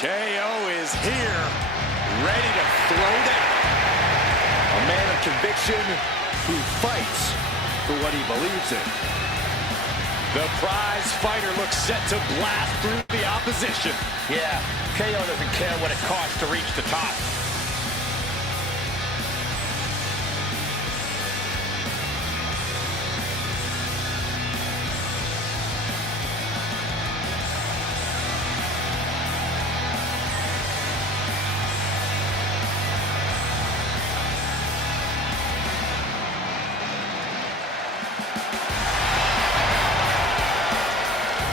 KO is here, ready to throw down. A man of conviction who fights for what he believes in. The prize fighter looks set to blast through the opposition. Yeah, KO doesn't care what it costs to reach the top.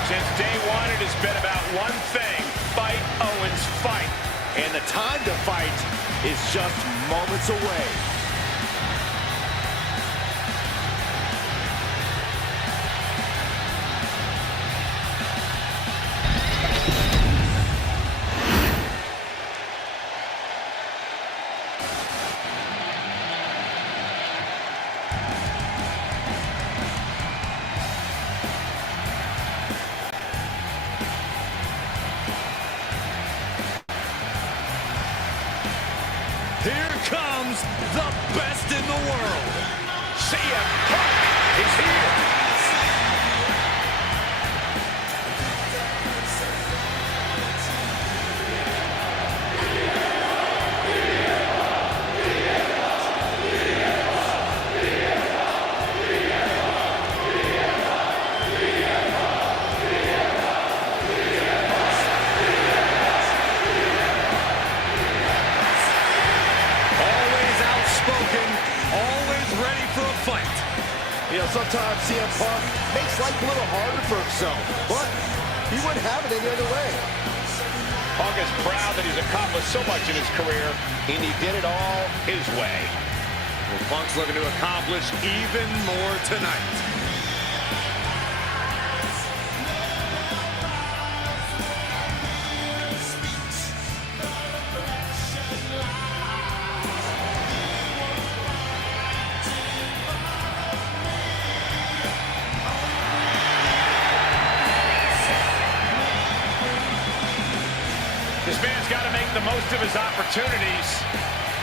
Since day one, it has been about one thing: fight, Owens, fight. And the time to fight is just moments away. Here comes the best in the world. CM Punk is here. You know, sometimes CM Punk makes life a little harder for himself, but he wouldn't have it any other way. Punk is proud that he's accomplished so much in his career, and he did it all his way. Well, Punk's looking to accomplish even more tonight. This man's got to make the most of his opportunities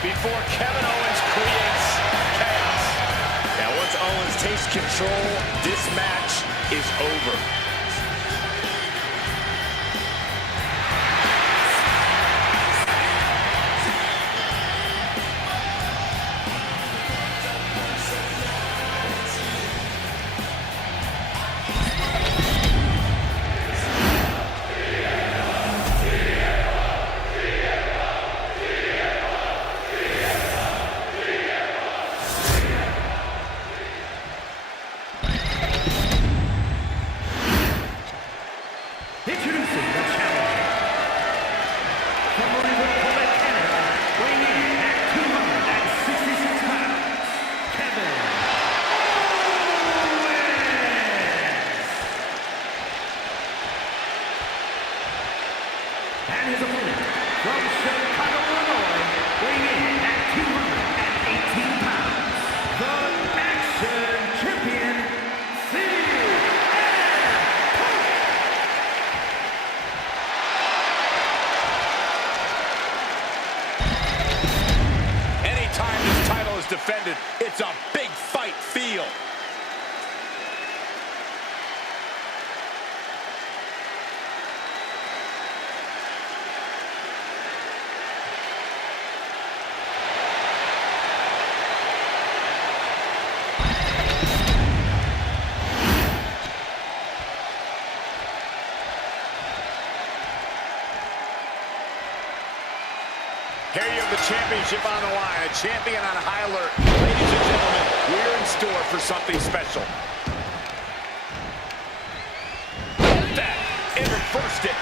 before Kevin Owens creates chaos. Now, once Owens takes control, this match is over. Introducing the challenger. From Louisville, Canada, weighing in at 266 pounds, Kevin Owens. And his opponent, from Chicago, Illinois, weighing in at 218 pounds, the Action Champion, defended, it's a big fight feel. Here you have the championship on the line, a champion on high alert. Ladies and gentlemen, we're in store for something special. That, and reversed it.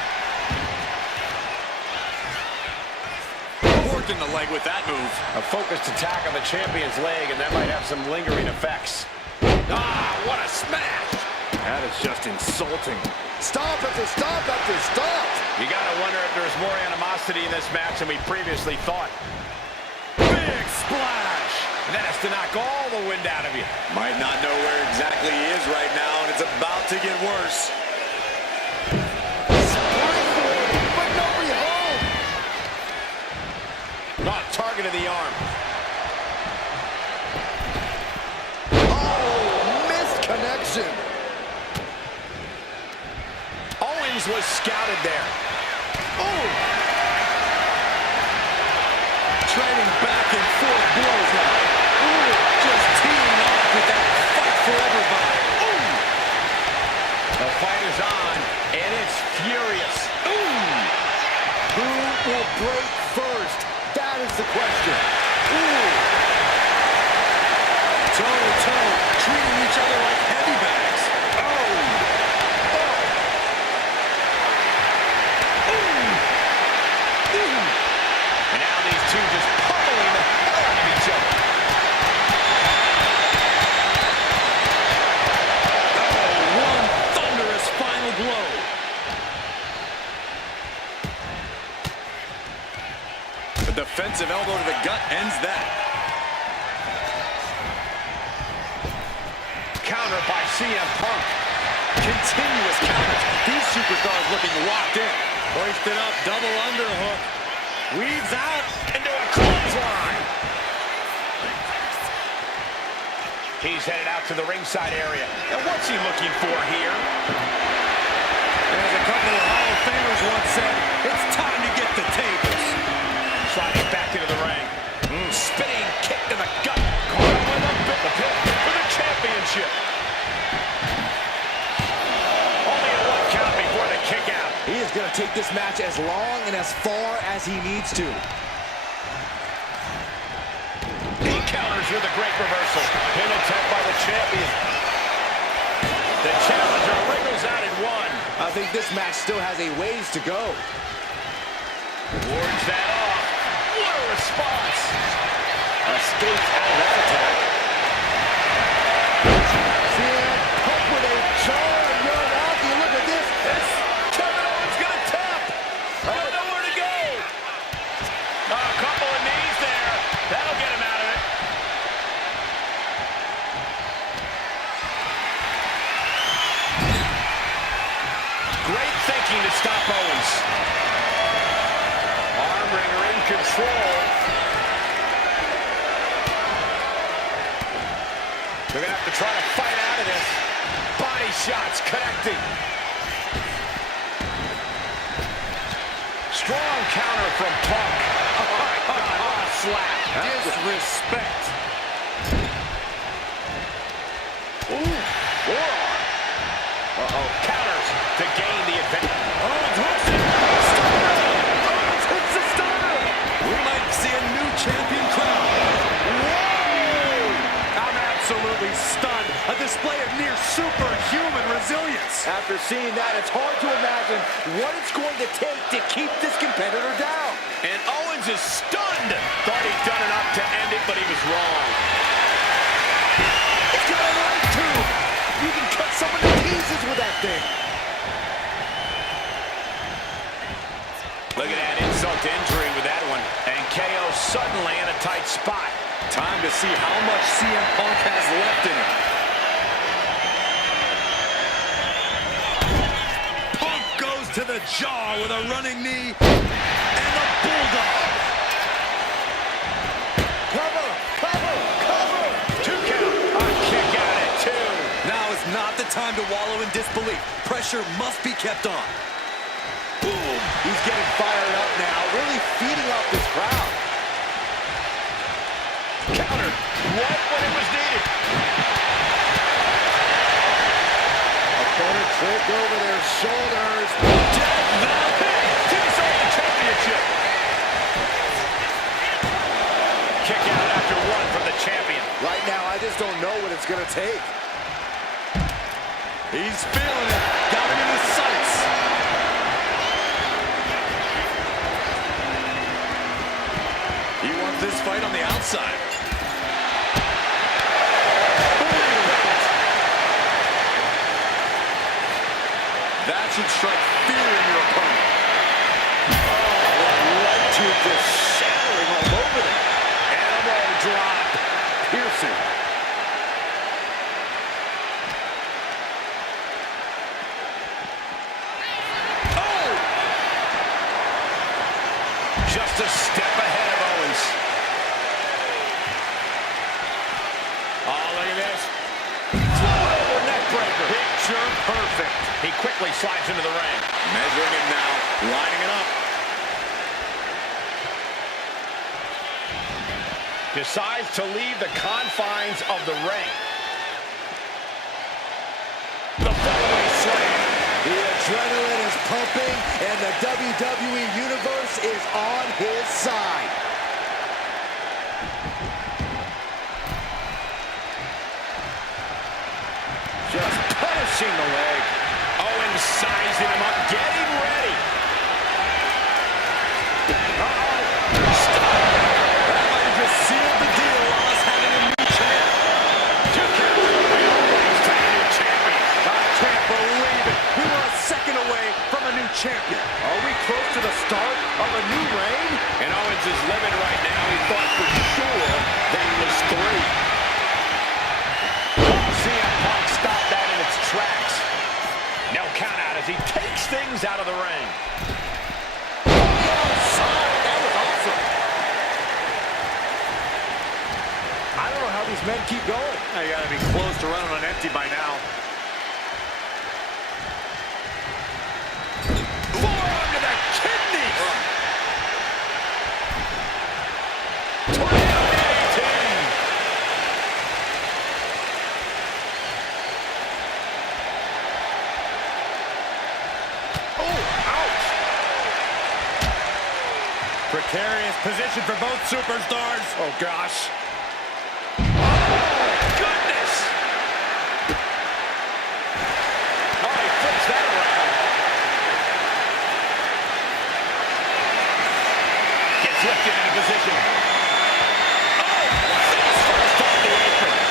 Worked in the leg with that move. A focused attack on the champion's leg, and that might have some lingering effects. Ah, what a smash! That is just insulting. Stop after stop after stop. You gotta wonder if there's more animosity in this match than we previously thought. Big splash! That has to knock all the wind out of you. Might not know where exactly he is right now, and it's about to get worse. But nobody home. Oh, target of the arm. Oh, missed connection. Owens was scouted there. Oh, Trading back and forth blows now. Ooh, just teeing off with that fight forever vibe. Ooh. The fight is on, and it's furious. ooh. Who will break first? That is the question. Ooh. Toe-to-toe, treating each other like heavy bags. Oh. And now these two just pummeling the hell out of each other. Oh, one thunderous final blow. A defensive elbow to the gut ends that. Counter by CM Punk. Continuous counters. These superstars looking locked in. Hoisted up, double underhook. Weaves out. Into a clothesline. He's headed out to the ringside area. And what's he looking for here? As a couple of Hall of Famers once said, it's time to get the tables. Sliding back into the ring. Spinning kick to the gut. Caught him with a bit. The pin for the championship. Only a 1 count before the kick out. He is going to take this match as long and as far as he needs to. He counters with a great reversal. Pin attempt by the champion. The challenger wriggles out in 1. I think this match still has a ways to go. Wards that off. What a response. Escapes out of that attack. CM Punk with a jar and run out. You look at this. Kevin Owens gonna tap. Got nowhere to go. A couple of knees there. That'll get him out of it. Great thinking to stop Owens. Arm wringer in control. They're gonna have to try to fight out of this. Body shots connecting. Strong counter from Punk. Slap. Disrespect. Ooh, forearm. Uh-oh, counters to gain the advantage. Owens hooks it. Owens hits the stunner. We might see a new champion crown. Whoa! I'm absolutely stunned. A display of near superhuman resilience. After seeing that, it's hard to imagine what it's going to take to keep this competitor down. And Owens is stunned. Thought he'd done enough to end it, but he was wrong. It's got a right to. You can cut someone to pieces with that thing. Look at that insult to injury with that one. And KO suddenly in a tight spot. Time to see how much CM Punk has left in him. Punk goes to the jaw with a running knee and a bulldog. Cover, cover, cover. 2 count. A kick out at 2. Now is not the time to wallow in disbelief. Pressure must be kept on. Boom. He's getting fired up now, really feeding off this crowd. Countered right when it was needed. Opponent tripped over their shoulders. Dead Velvet takes on the championship. Kick out after 1 from the champion. Right now, I just don't know what it's going to take. He's feeling it. Got him in his sights. He wants this fight on the outside. That should strike fear in your opponent. Oh, right to just shattering all over them. Elbow drop. Piercing. Just a step ahead of Owens. Owens. Oh, look at this. Float over neck breaker. Picture perfect. He quickly slides into the ring. Measuring him now, lining it up. Decides to leave the confines of the ring. The following slam. The adrenaline is pumping, and the WWE Universe is on his side. Just punishing the leg. Owens sizing him up, getting ready. That might have just sealed the deal on us having a new champ. 2 counts. And Owens to the new champion. I can't believe it. We were a second away from a new champion. Are we close to the start of a new reign? And Owens is livid right now. He thought for sure that he was 3. CM Punk stopped that in its tracks. No count out as he takes things out of the ring. That was awesome. I don't know how these men keep going. You gotta be close to running on empty by now. Forearm to the kidneys. Tornado DDT. Precarious position for both superstars. Oh, gosh. Oh, goodness. Oh, he flips that around. Gets lifted into position. Oh, face first off the apron.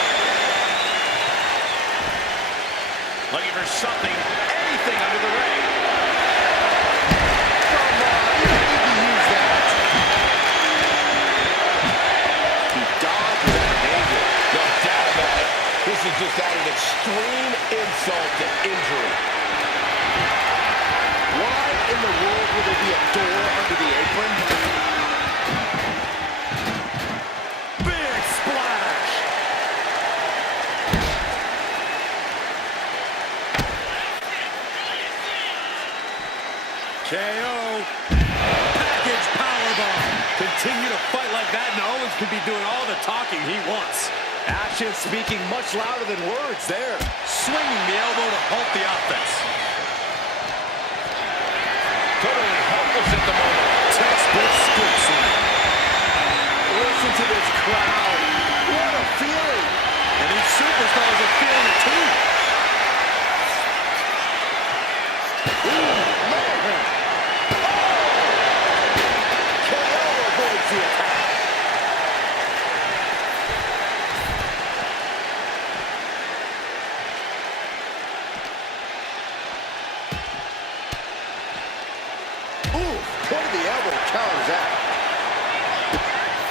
Looking for something, anything under the ring. This is just adding extreme insult to injury. Why in the world would there be a door under the apron? Big splash! KO. Package powerbomb. Continue to fight like that, and Owens could be doing all the talking he wants. Actions speaking much louder than words there. Swinging the elbow to halt the offense. Totally helpless at the moment. Textbook stick slam. Listen to this crowd. What a feeling. And these superstars are feeling it too. Ooh, man. KO avoids the attack. Ooh, what did the elbow counters that?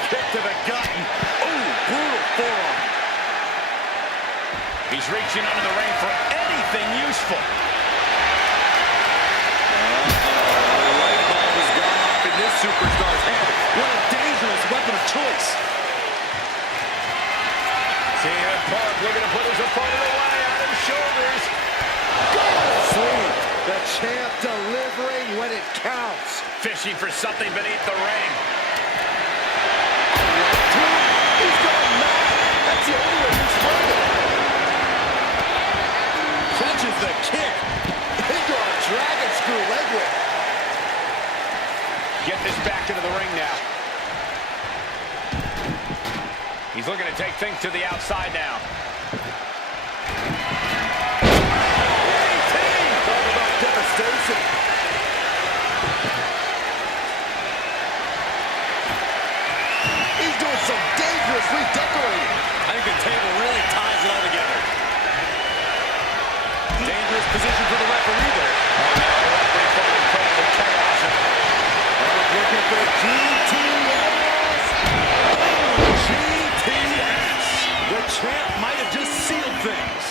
Kick to the gut. Ooh, brutal forearm. He's reaching under the ring for anything useful. The light bulb has gone off in this superstar's head. What a dangerous weapon of choice. CM Punk looking to put his opponent away on his shoulders. Sweet. The champ delivering when it counts. Fishing for something beneath the ring. He's going mad. That's the only way he's fighting. Catches the kick. Into a dragon screw leg whip. Get this back into the ring now. He's looking to take things to the outside now. Talk about devastation. He's doing some dangerous redecorating. I think the table really ties it all together. Dangerous position for the referee there. Oh, now the referee put incredible chaos in. Looking for GTS. GTS. The champ might have just sealed things.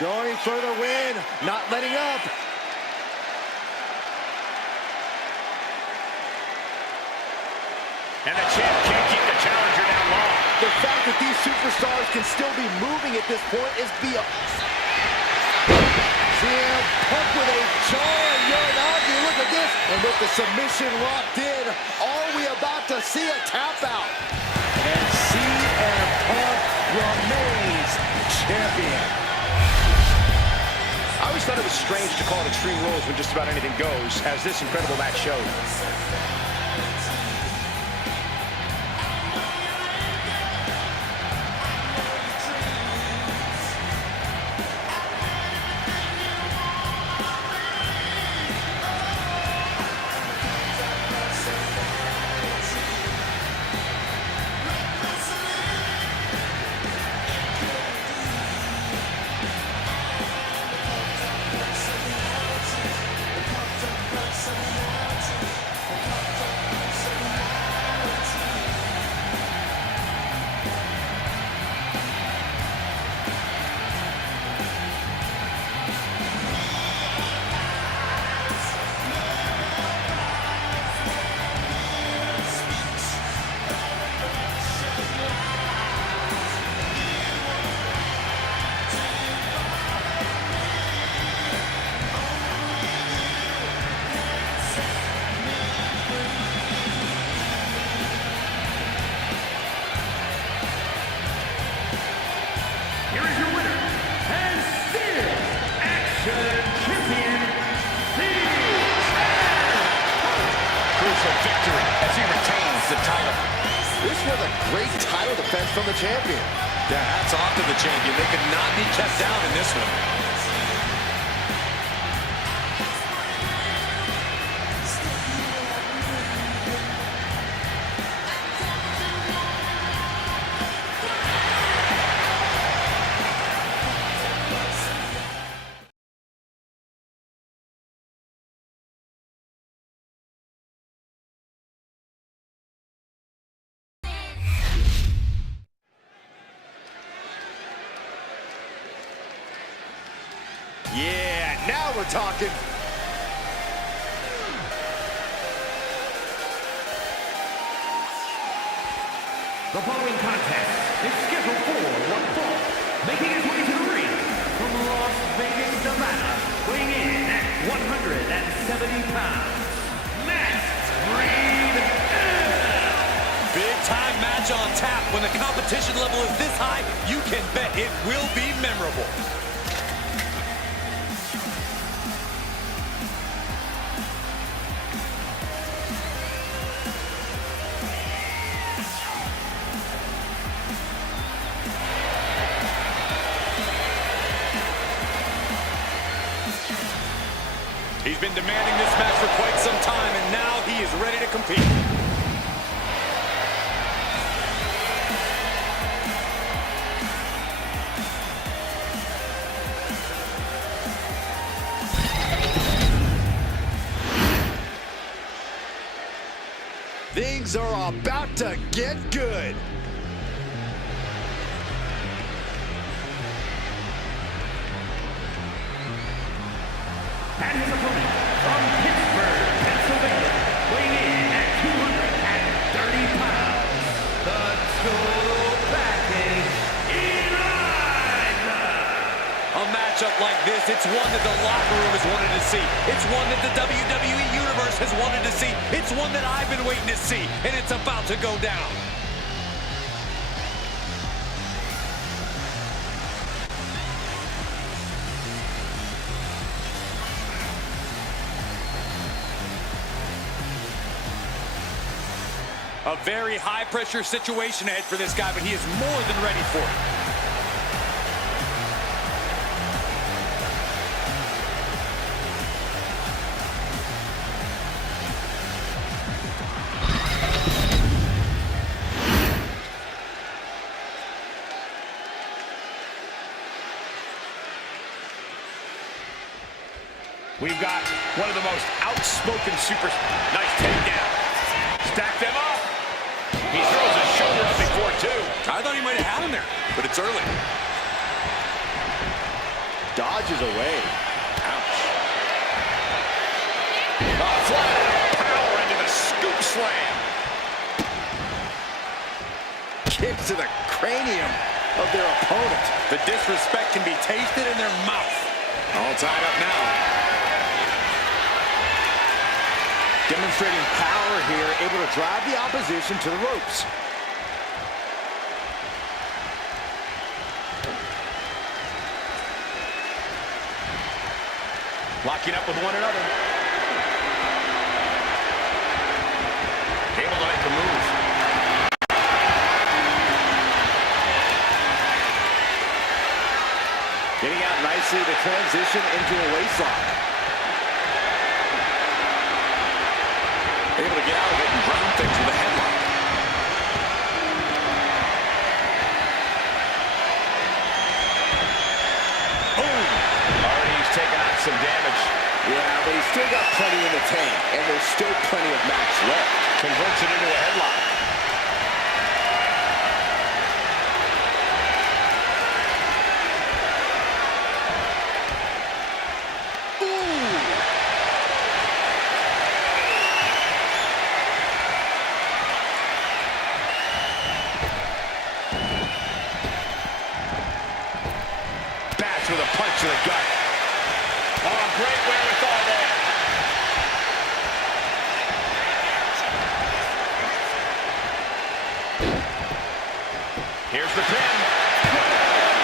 Going for the win. Not letting up. And the champ can't keep the challenger down long. The fact that these superstars can still be moving at this point is beyond. CM Punk with a giant Uranagi. Look at this. And with the submission locked in, are we about to see a tap out? And CM Punk remains champion. I always thought it was strange to call it Extreme Rules when just about anything goes, as this incredible match showed. Here is your winner, and still Action Champion, Crucial victory as he retains the title. This was a great title defense from the champion. Yeah, hats off to the champion. They could not be kept down in this one. Yeah, now we're talking. The following contest is scheduled for one fall, making his way to the ring from Las Vegas, Nevada, weighing in at 170 pounds, Matt Reed. Big time match on tap. When the competition level is this high, you can bet it will be memorable. He's been demanding this match for quite some time, and now he is ready to compete. Things are about to get good. And his opponent from Pittsburgh, Pennsylvania, weighing in at 230 pounds, the total package, Elijah. A matchup like this, it's one that the locker room has wanted to see. It's one that the WWE Universe has wanted to see. It's one that I've been waiting to see, and it's about to go down. A very high-pressure situation ahead for this guy, but he is more than ready for it. We've got one of the most outspoken super... Nice takedown. Stack them up. He throws his shoulder up before two. I thought he might have had him there, but it's early. Dodges away. Ouch. Flat out power into the scoop slam. to the cranium of their opponent. The disrespect can be tasted in their mouth. All tied up now. Demonstrating power here, able to drive the opposition to the ropes. Locking up with one another. Able to make a move. Getting out nicely to transition into a waistlock. Able to get out of it and ground things with a headlock. Boom! Already he's taken out some damage. Yeah, but he's still got plenty in the tank, and there's still plenty of match left. Converts it into a headlock. With a punch to the gut. Oh, great wherewithal there. Here's the pin.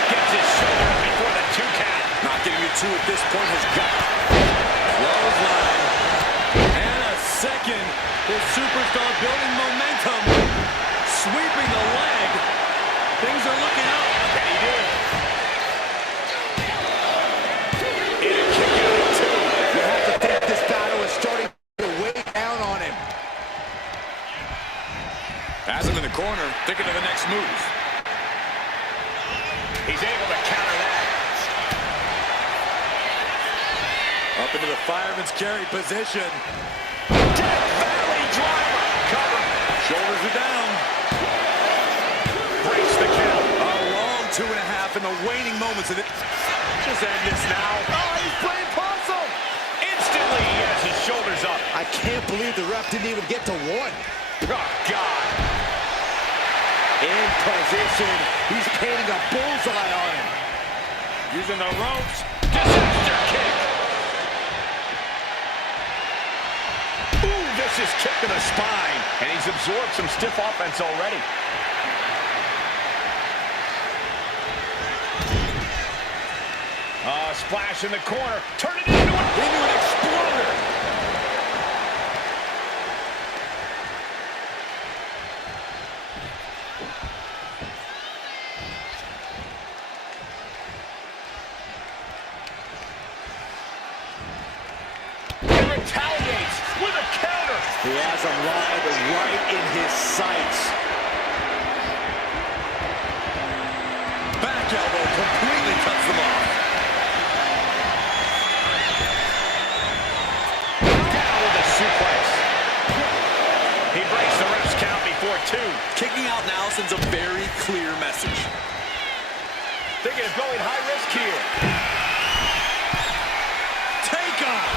Gets his shoulder before the 2 count. Not getting you 2 at this point has got it. Clothesline. And a second. This superstar building momentum. Sweeping the leg. Things are looking up. Can he do it? Has him in the corner, thinking of the next move. He's able to counter that. Up into the fireman's carry position. Death Valley driver. Cover. Shoulders are down. Breaks the count. A long 2.5 in the waning moments of it. Just end this now. Oh, he's playing possum! Instantly, he has his shoulders up. I can't believe the ref didn't even get to 1. Oh, God. In position. He's painting a bullseye on him. Using the ropes. Disaster kick. Ooh, vicious kick to the spine. And he's absorbed some stiff offense already. Splash in the corner. Turn it into an exploder. And retaliates with a counter. He has him lined right in his sights. Back elbow completely cuts them off. Kicking out now sends a very clear message. Thinking of going high risk here. Take off.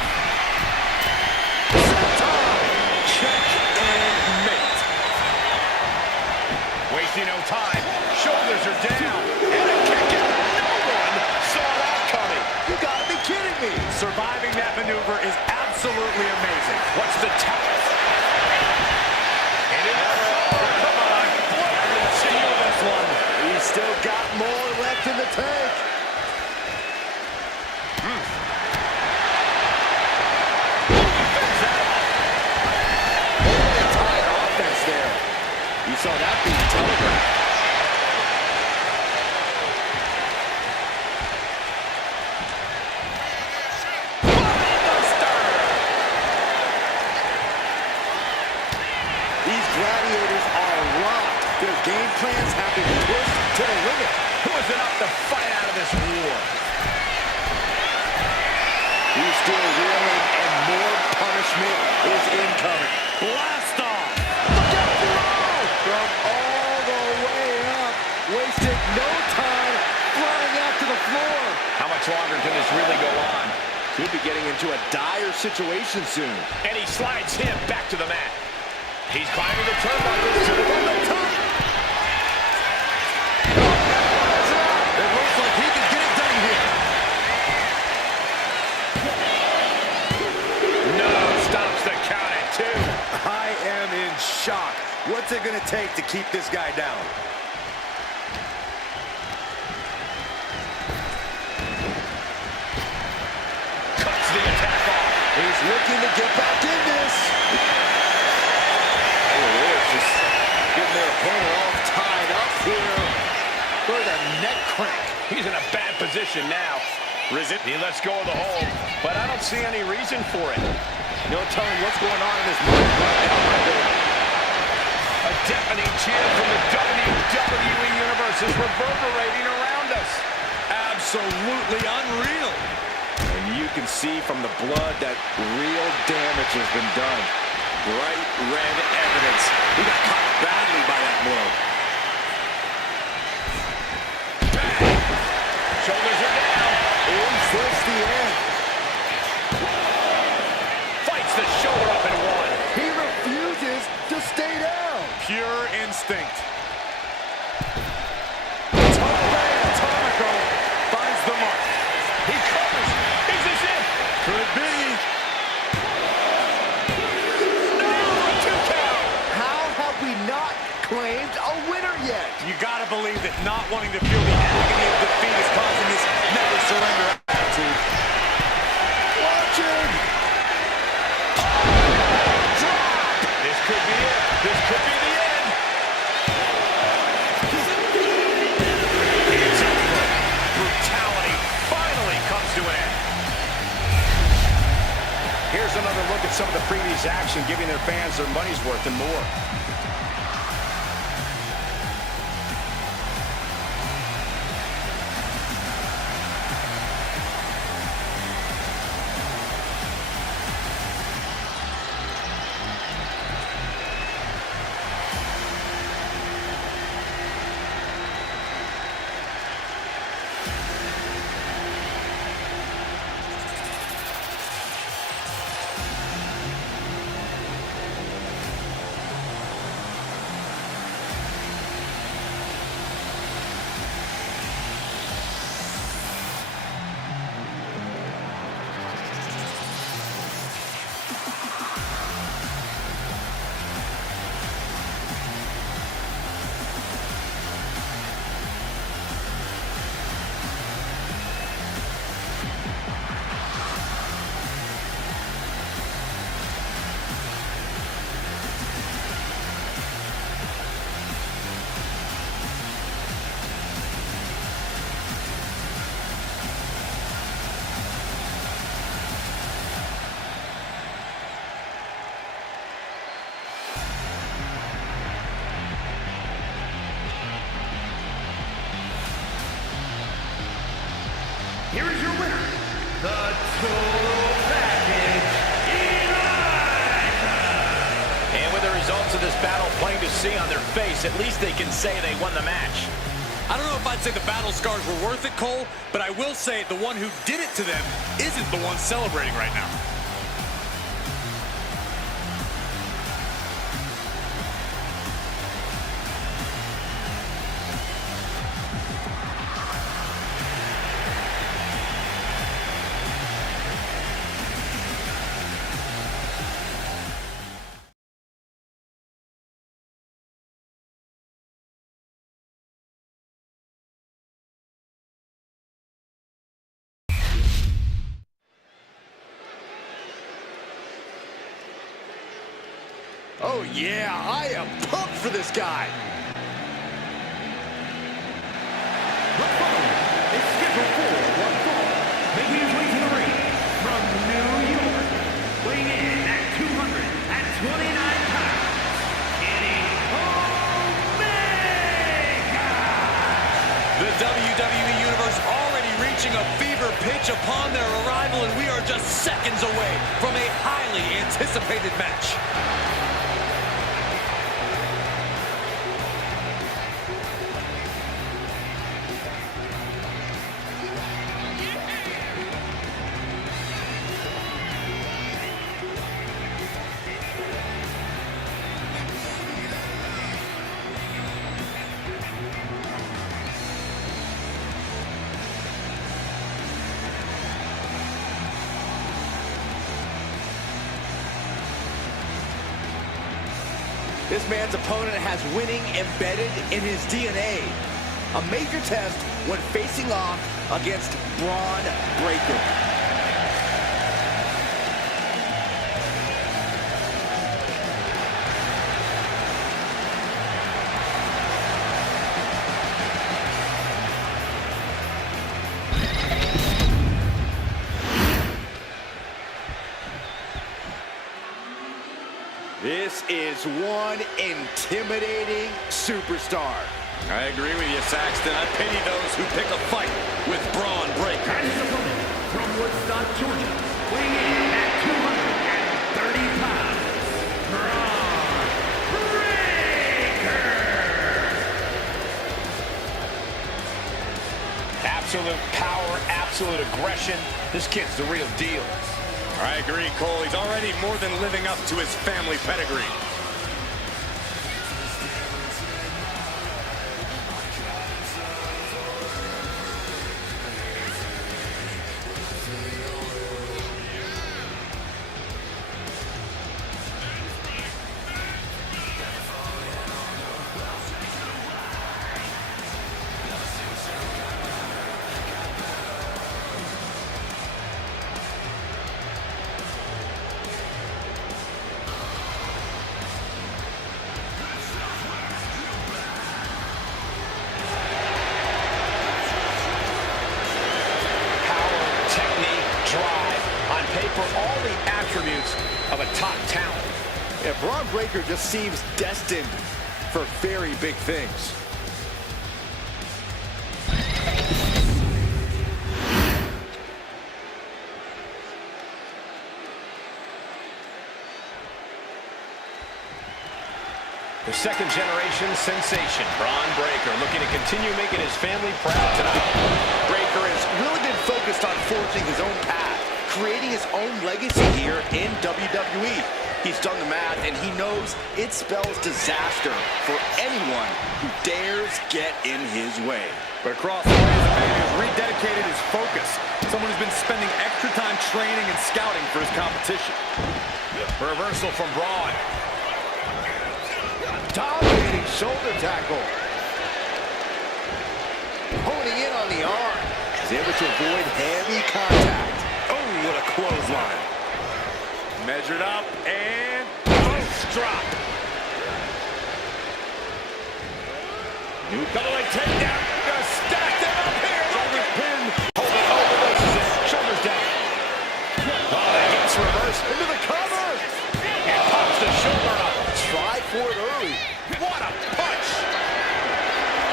Check and mate. Wasting no time. Shoulders are down. And a kick out. No one saw that coming. You gotta be kidding me. Surviving that maneuver is absolutely amazing. What's the tap? He's still got more left in the tank. Tight offense there. You saw that being telegraphed. These gladiators are locked. Their game plans have been pushed to the limit. Who is enough to fight out of this war? He's still reeling, and more punishment is incoming. Blast off. Look out below! From all the way up, wasting no time, flying out to the floor. How much longer can this really go on? Could be getting into a dire situation soon. And he slides him back to the mat. He's climbing the turnbuckles to the top. shock. What's it going to take to keep this guy down? Cuts the attack off. He's looking to get back in this. Oh, it is just getting their opponent all tied up here for the neck crank. He's in a bad position now. He lets go of the hold, but I don't see any reason for it. No telling what's going on in this moment right now, my dude. A deafening cheer from the WWE Universe is reverberating around us. Absolutely unreal. And you can see from the blood that real damage has been done. Bright red evidence. He got caught badly by that blow. Bang! Shoulders are down. Is this the end? Fights the shoulder up and one. He refuses to stay down. Pure instinct. Atomico finds the mark. He covers. Is this it? Could be. No! 2 count. How have we not claimed a winner yet? You gotta believe that not wanting to feel the agony of defeat is causing this never surrender attitude. Watch him. This could be it. This could be the end. It's over. Brutality finally comes to an end. Here's another look at some of the previous action, giving their fans their money's worth and more. Here is your winner, the Total Package Eliza. And with the results of this battle plain to see on their face, at least they can say they won the match. I don't know if I'd say the battle scars were worth it, Cole, but I will say the one who did it to them isn't the one celebrating right now. Oh, yeah, I am pumped for this guy. The following is scheduled for one fall, making his way to the ring from New York, weighing in at 229 pounds, Kenny Omega! The WWE Universe already reaching a fever pitch upon their arrival, and we are just seconds away from a highly anticipated match. This man's opponent has winning embedded in his DNA. A major test when facing off against Braun Breaker. This is one intimidating superstar. I agree with you, Saxton. I pity those who pick a fight with Braun Breaker. And his opponent from Woodstock, Georgia, weighing in at 230 pounds, Braun Breaker. Absolute power, absolute aggression. This kid's the real deal. I agree, Cole. He's already more than living up to his family pedigree. For all the attributes of a top talent. Yeah, Braun Breaker just seems destined for very big things. The second-generation sensation, Braun Breaker, looking to continue making his family proud tonight. Breaker has really been focused on forging his own path, creating his own legacy here in WWE. He's done the math, and he knows it spells disaster for anyone who dares get in his way. But across the way, the man who's rededicated his focus. Someone who's been spending extra time training and scouting for his competition. Reversal from Braun. Dominating shoulder tackle. Honing in on the arm. He's able to avoid heavy contact. Oh, what a clothesline. Measured up and Post drop. Double leg takedown. Gonna stack them up here. Shoulders pinned. Hold it over. This is it. Shoulders down. Oh, that gets reversed into the cover. And pops the shoulder up. Try for it early. What a punch.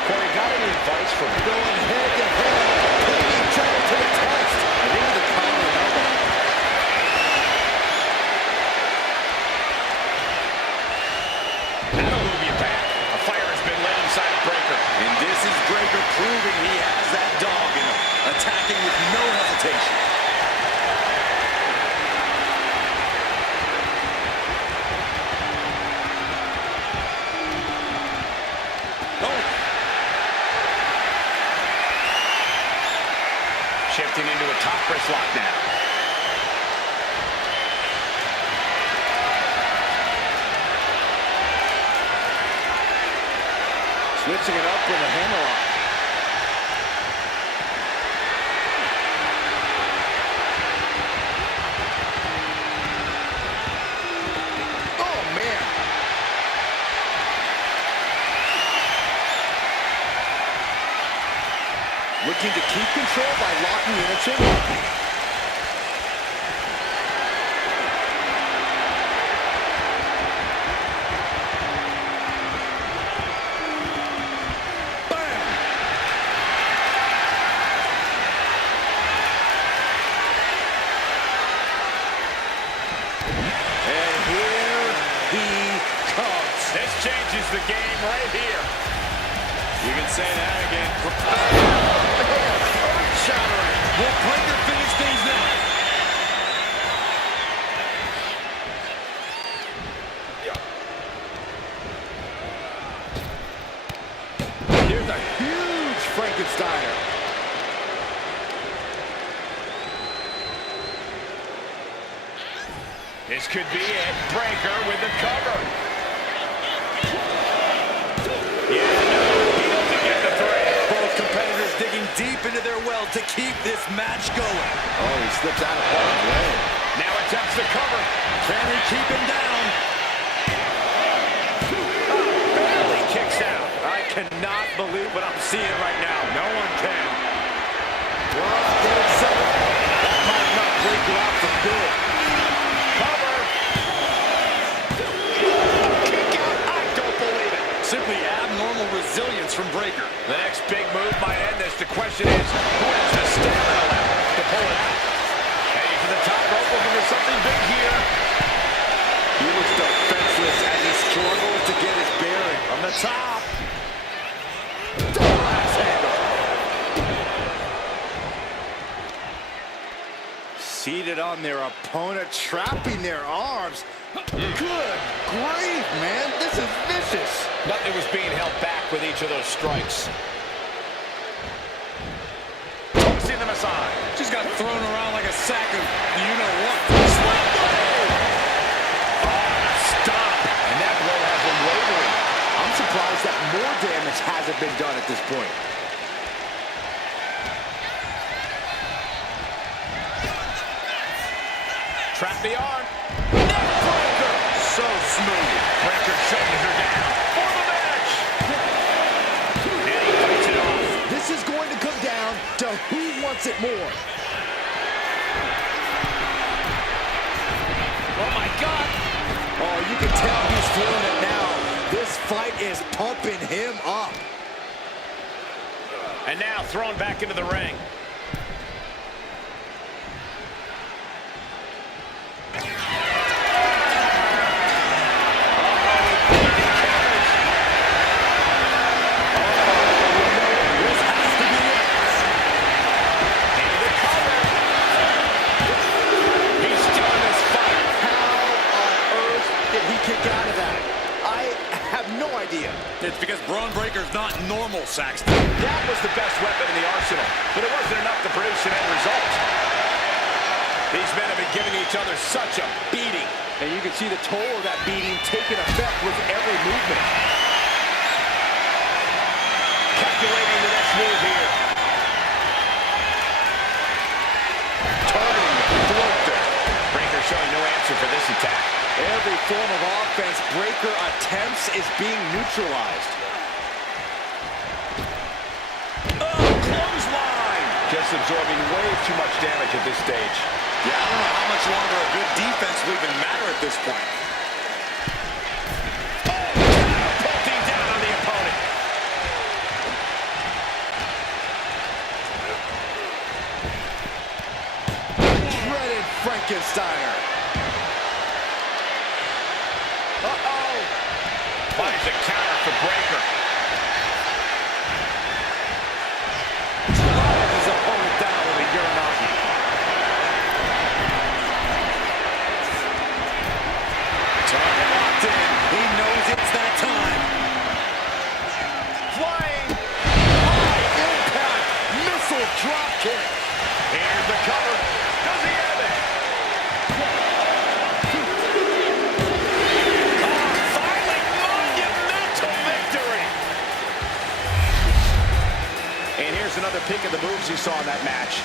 Corey, got any advice from Going head to head. Putting each other to the test. And into the counter elbow. That'll move you back. A fire has been lit inside of Breaker. And this is Breaker proving he has that dog in him, attacking with no hesitation. Shifting into a top wrist lock now. Switching it up with a hammerlock. Oh, man. Looking to keep control by locking in a chin lock. This changes the game right here. You can say that again. Shattering. Will Breaker finish things now? Here's a huge Frankensteiner. This could be it. Breaker with the cover. Both competitors digging deep into their well to keep this match going. Oh, he slips out of harm's way. Now attempts to cover. Can he keep him down? Barely kicks out. I cannot believe what I'm seeing right now. No one can. That might not break you out for good. Cover. Kick out. I don't believe it. Simply abnormal resilience from Breakker. The next big move might end this. The question is, who has the stamina left to pull it out? Heading for the top rope, looking for something big here. He looks defenseless as he struggles to get his bearing. From the top. Double axe handle. Seated on their opponent, trapping their arms. Good grief, man. This is vicious. Nothing was being held back with each of those strikes. Tossing them aside. Just got thrown around like a sack of you-know-what. Stop. And that blow has him wavering. I'm surprised that more damage hasn't been done at this point. Trap the arm. Neckbreaker. So smooth. Breaker shutting her down for the match. And he fights it off. This is going to come down to who wants it more. Oh, my God. Oh, you can tell he's feeling it now. This fight is pumping him up. And now thrown back into the ring. It's because Braun Breaker's not normal, Saxton. That was the best weapon in the arsenal, but it wasn't enough to produce an end result. These men have been giving each other such a beating. And you can see the toll of that beating taking effect with every movement. Calculating the next move here. Targeting the throat there. Breaker showing no answer for this attack. Every form of offense Breakker attempts is being neutralized. Oh, clothesline! Just absorbing way too much damage at this stage. Yeah, I don't know how much longer a good defense will even matter at this point. Catapulting down on the opponent. Dreaded Frankensteiner. Uh-oh. Finds a counter for Breakker. Drives his opponent down with a Uranagi. Target locked in. He knows it's that time. Flying. High impact missile drop kick. Here's the cover. Does he have it? Finally, monumental victory. And here's another peek at the moves he saw in that match.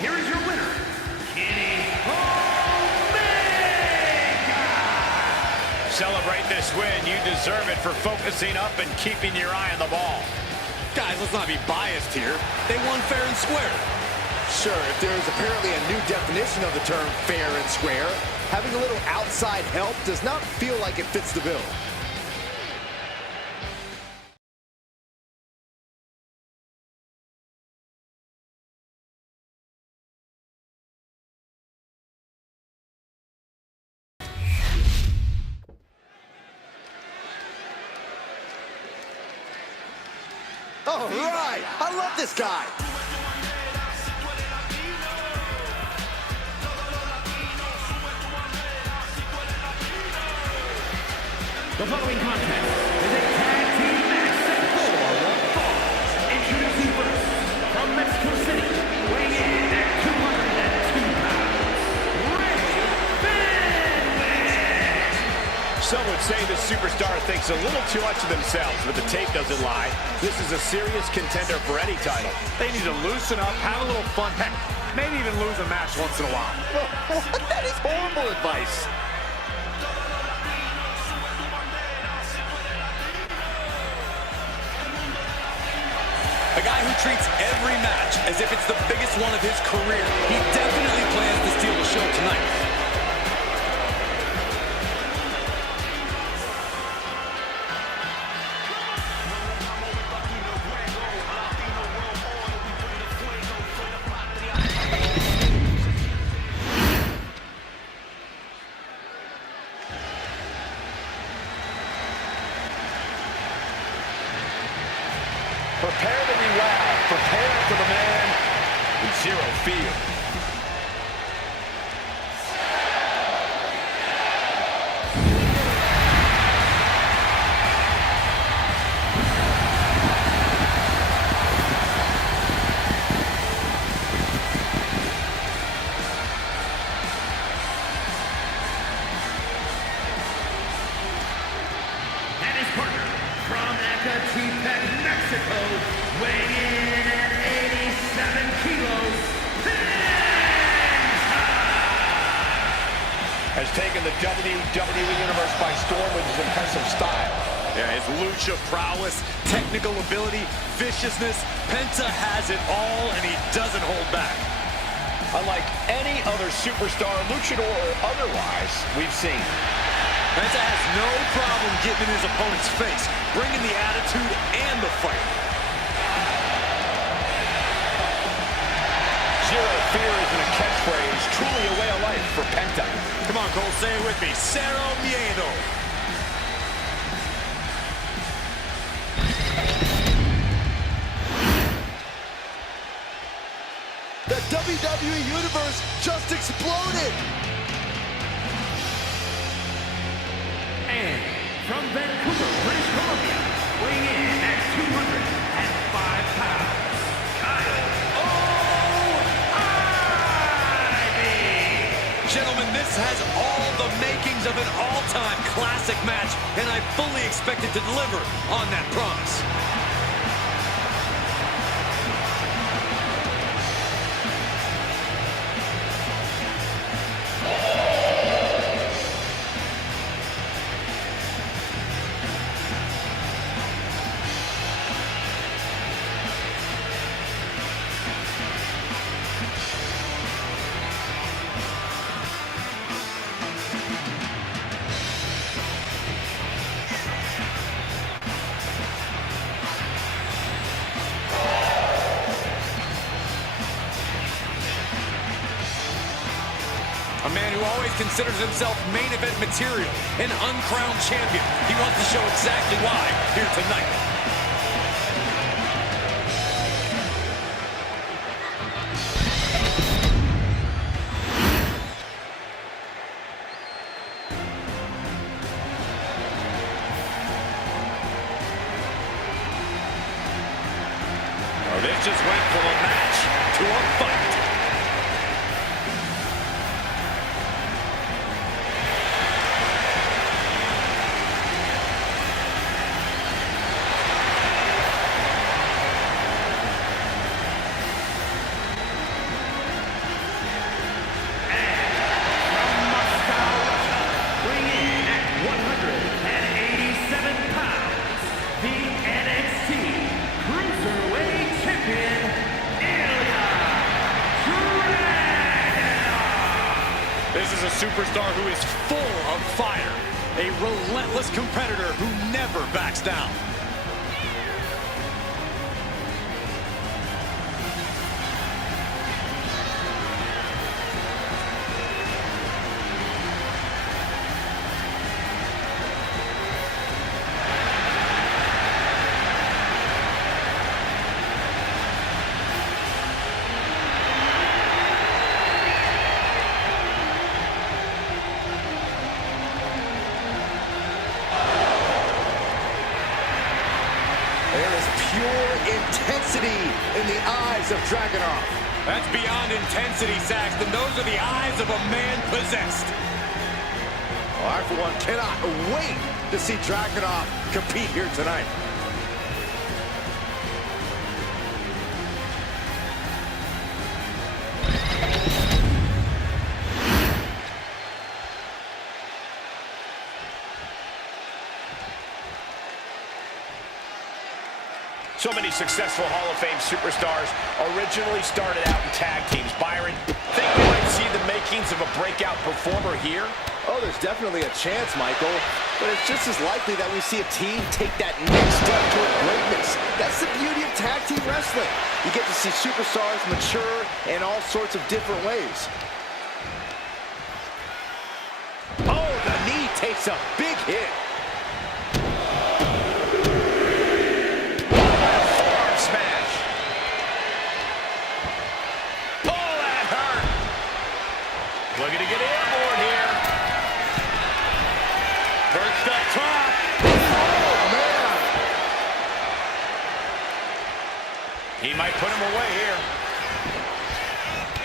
Here is your winner, Kenny Omega! celebrate this win. You deserve it for focusing up and keeping your eye on the ball. Guys, let's not be biased here. They won fair and square. Sure, if there is apparently a new definition of the term fair and square, having a little outside help does not feel like it fits the bill. All right, I love this guy. The following contest is a tag team match set for one fall. Introducing first, from Mexico City, weighing in at 202 pounds, Ray Fenwick. Some would say the superstar thinks a little too much of themselves, but the tape doesn't lie. This is a serious contender for any title. They need to loosen up, have a little fun, heck, maybe even lose a match once in a while. That is horrible advice. A guy who treats every match as if it's the biggest one of his career. He definitely plans to steal the show tonight. Prepare to be loud. Prepare for the man with zero fear. And his partner, from Ecatepec, Mexico, weighing in at 87 kilos, Has taken the WWE Universe by storm with his impressive style. Yeah, his lucha prowess, technical ability, viciousness. Penta has it all, and he doesn't hold back. Unlike any other superstar, luchador or otherwise, we've seen. Penta has no problem getting in his opponent's face, bringing the attitude and the fight. Zero fear isn't a catchphrase, truly a way of life for Penta. Come on, Cole, say it with me. Cero miedo. The WWE Universe just exploded. and from Vancouver, British Columbia, weighing in at 205 pounds, Kyle O'Reilly. Gentlemen, this has all the makings of an all-time classic match, and I fully expect it to deliver on that promise. A man who always considers himself main event material, an uncrowned champion. He wants to show exactly why here tonight. Oh, this just went from a match to a fight. From Moscow, Russia, weighing in at 105 superstar who is full of fire. A relentless competitor who never backs down. There is pure intensity in the eyes of Dragunov. That's beyond intensity, Saxton. Those are the eyes of a man possessed. Well, I, for one, cannot wait to see Dragunov compete here tonight. So many successful Hall of Fame superstars originally started out in tag teams. Byron, think we might see the makings of a breakout performer here? Oh, there's definitely a chance, Michael. But it's just as likely that we see a team take that next step toward greatness. That's the beauty of tag team wrestling. You get to see superstars mature in all sorts of different ways. Oh, the knee takes a big hit. Smash. Oh, that hurt. Looking to get airborne here. Perched up top. Oh, man. He might put him away here.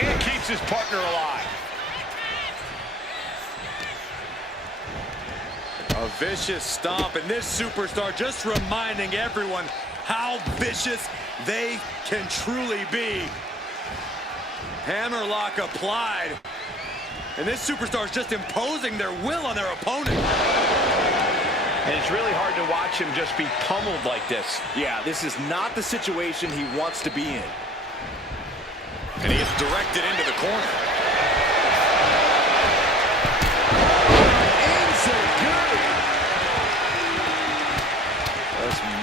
And keeps his partner alive. A vicious stomp, and this superstar just reminding everyone how vicious they can truly be. Hammerlock applied. And this superstar is just imposing their will on their opponent. And it's really hard to watch him just be pummeled like this. Yeah, this is not the situation he wants to be in. And he gets directed into the corner.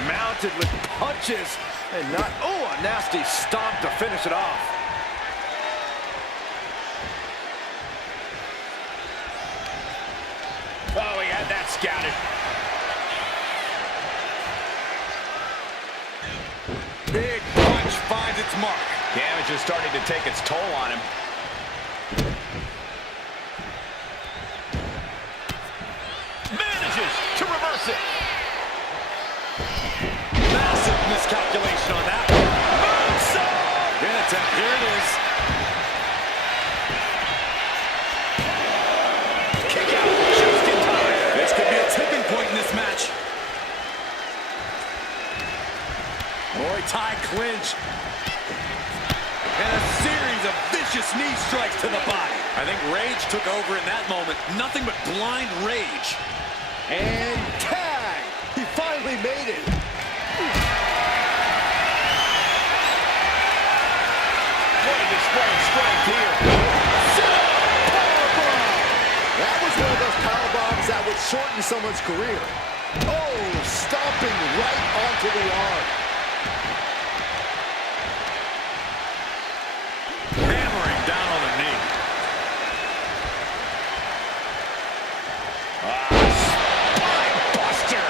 Mounted with punches and not, oh, a nasty stomp to finish it off. Oh, he had that scouted. Big punch finds its mark. Damage is starting to take its toll on him. Manages to reverse it. Massive miscalculation on that one. Moonsault! Pin attempt. Here it is. Kick out just in time. This could be a tipping point in this match. Muay Thai clinch. And a series of vicious knee strikes to the body. I think rage took over in that moment. Nothing but blind rage. And tag! He finally made it. What a display of strength here. That was one of those power bombs that would shorten someone's career. Oh, stomping right onto the arm. Hammering down on the knee. Spine buster.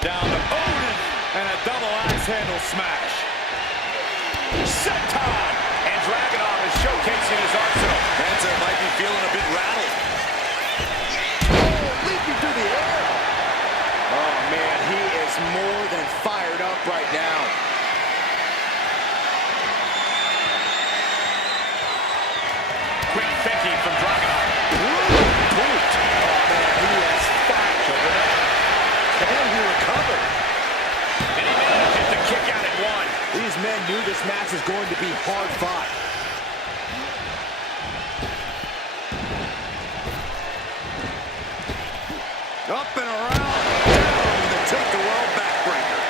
Down to Odin. And a double axe handle smash. Senton. And Dragunov is showcasing his arsenal. Penta might be feeling a bit rattled. Oh, leaping through the air. Oh, man, he is more than fired up right now. Quick thinking from Dragunov. Boot. Oh, man, he is fired over there. And he recovered. And he manages to kick out at one. These men knew this match was going to be hard fought. Up and around. Down to take the world backbreaker.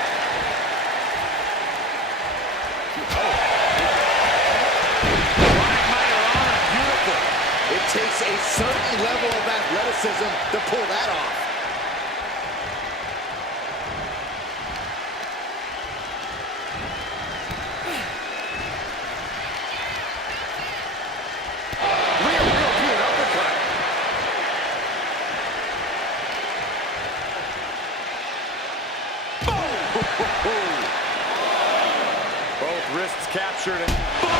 athleticism to pull that off. Real European uppercut. Both wrists captured and boom!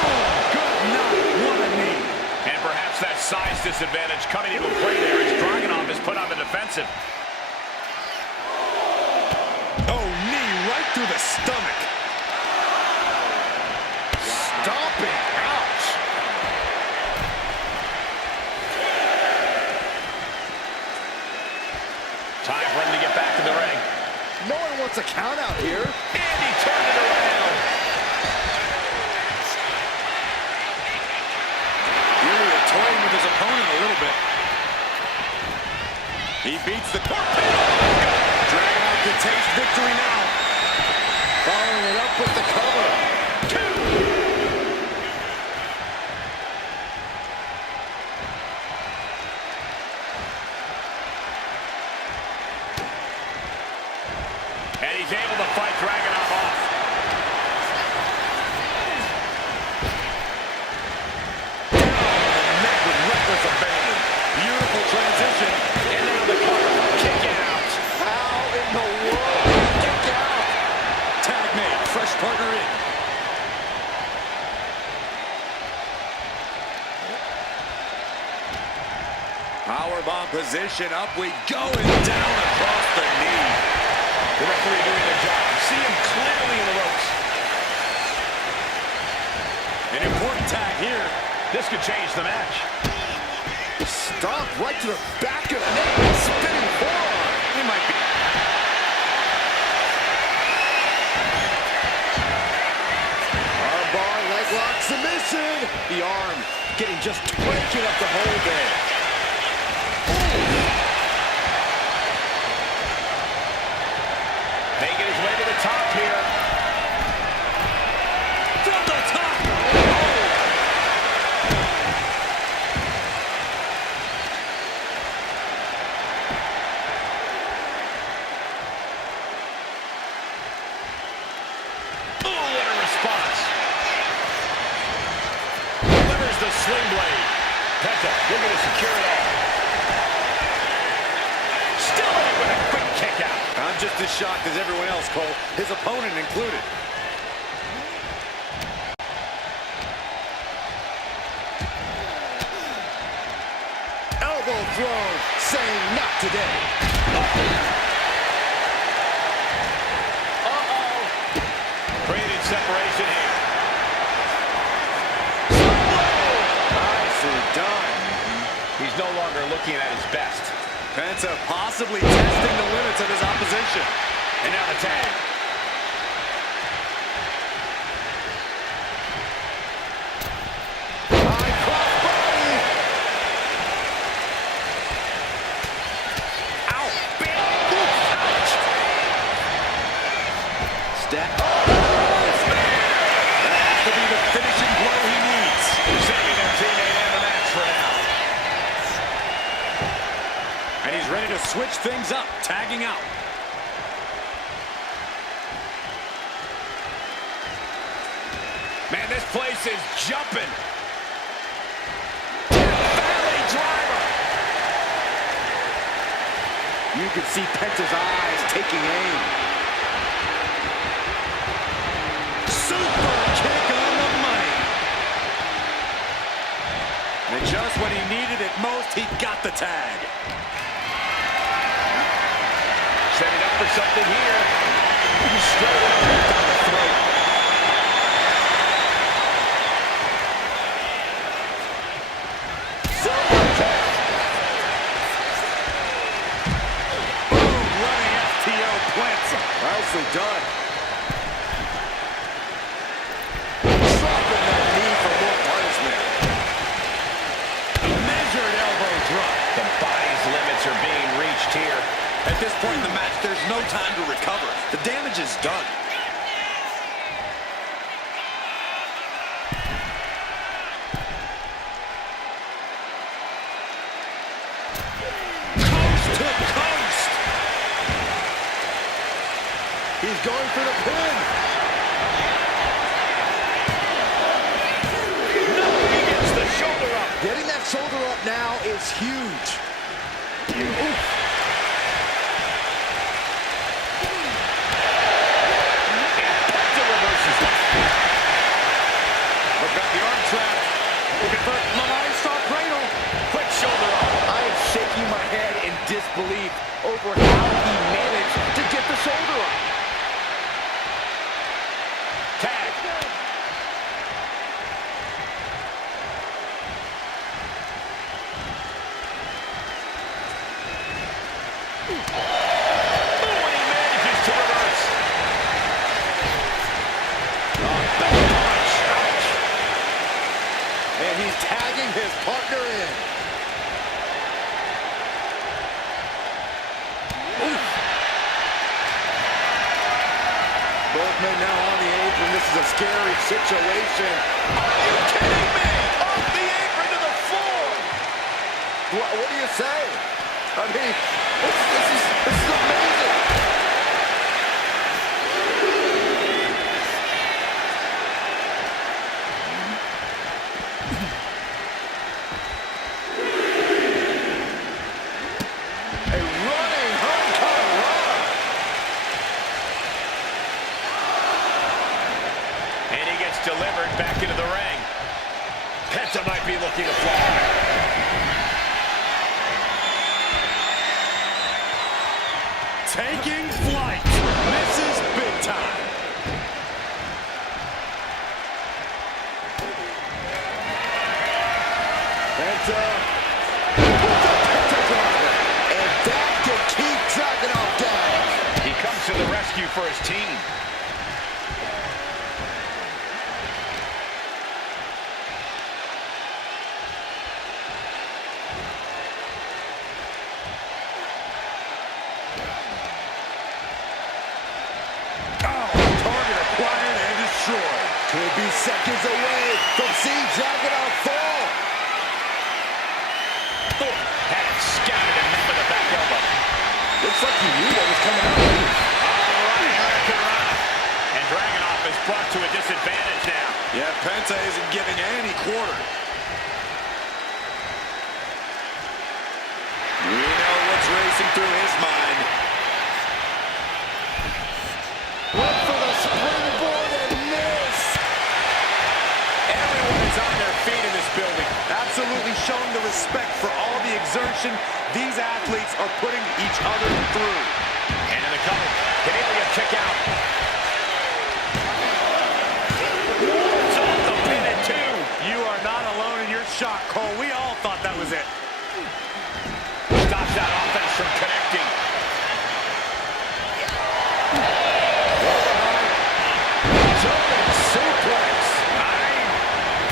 Good night. What a knee. And perhaps that size disadvantage coming into play there as Dragunov is put on the defensive. Oh, knee right through the stomach. Stomping. Ouch. Time for him to get back to the ring. No one wants a count out here. And he turned it around. Really toying with his opponent a little bit. He beats the torpedo. Dragunov can taste victory now. Following it up with the cover. And he's able to fight Dragunov off. Met with reckless abandon. Beautiful transition. And now the cover. Kick out. How in the world? Kick out. Tag made. Fresh partner in. Powerbomb position. Up we go and down across the knee. The referee doing their job. See him clearly in the ropes. An important tag here. This could change the match. Stomp right to the back of the neck. Spinning forearm. He might be. Armbar, leg lock, submission. The arm getting just breaking up the hold there. Making his way to the top here. From the top. Oh, what a response. Delivers the sling blade. Penta looking to secure it all. Still in with a quick kick out. I'm just as shocked as everyone else, Cole. His opponent included. Elbow throw, saying not today. Uh-oh. Created separation here. Nicely done. He's no longer looking at his best. Penta possibly testing the limits of his opposition. And now the tag. High cross body. Ow! Big! Ouch! Step. That has to be the finishing blow he needs. Saving their teammate and the match for now. And he's ready to switch things up, tagging out. Man, this place is jumping. Valley driver. You can see Penta's eyes taking aim. Super kick on the money. And just when he needed it most, he got the tag. Setting up for something here. He's straight up down the throat. Boom, running FTO plants him. Nicely done. Dropping that knee for more punishment. Measured elbow drop. The body's limits are being reached here. At this point in the match, there's no time to recover. The damage is done. to the coast. He's going for the pin. No, he gets the shoulder up. Getting that shoulder up now is huge. Oof. Penta reverses it. Look at the arm trap. Looking for Line-Star cradle. Quick shoulder up. I am shaking my head in disbelief over how he managed to get the shoulder up. Tag. Oh, and he manages to reverse. Oh, back punch. Ouch. And he's tagging his partner in. Oof. Both men now on the apron. This is a scary situation. Are you kidding me? Off the apron to the floor. What do you say? I mean, this is amazing. A running hometown run. And he gets delivered back into the ring. Penta might be looking to fly. Taking flight. This is big time. Penta. With the Penta driver. And that can keep Dragunov down. He comes to the rescue for his team. Target acquired and destroyed. Could be seconds away from seeing Dragunov fall. Boom. Had it scouted and met with a back elbow. Looks like he knew what was coming out. All right, Hurricane. And Dragunov is brought to a disadvantage now. Yeah, Penta isn't giving any quarter. We know what's racing through his mind. Went for the springboard and missed. Everyone is on their feet in this building. Absolutely showing the respect for all the exertion these athletes are putting each other through. And in the cover, Canadian kick out. It's off the pin at two. You are not alone in your shock, Cole. We all thought that was it. Stops that offense from connecting. Jumping suplex.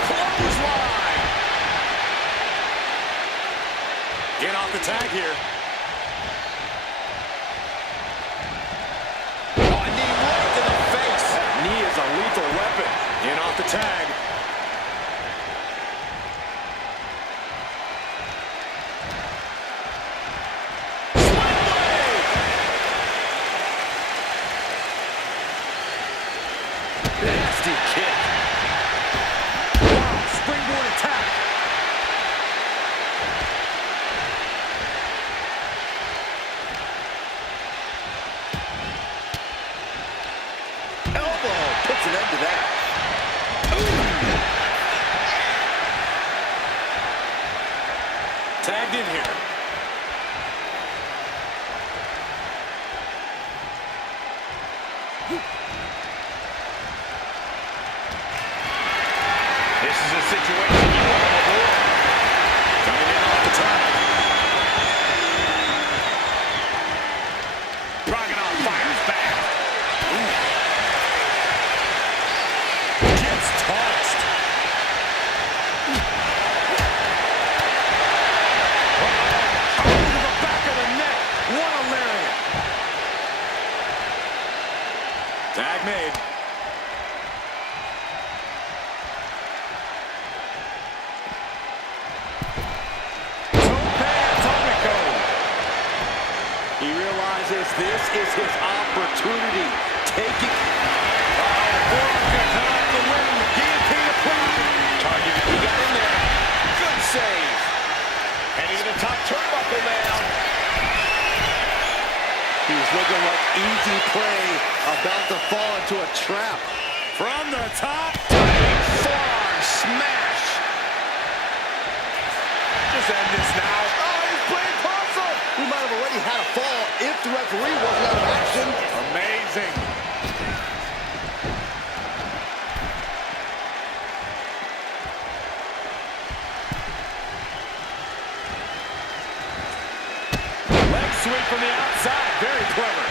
Clothesline. Get off the tag here. Oh, a knee right to the face. That knee is a lethal weapon. In off the tag. Nasty kick. Wow, springboard attack. Elbow puts an end to that. Ooh. realizes this is his opportunity. Taking... He got in there. Good save. Heading to the top turnbuckle now. He's looking like easy prey, about to fall into a trap. From the top. Forearm smash. Just end this now. Oh, he's playing possum. We might have already had a fall if the referee wasn't out of action. Amazing. Leg sweep from the outside. Very clever.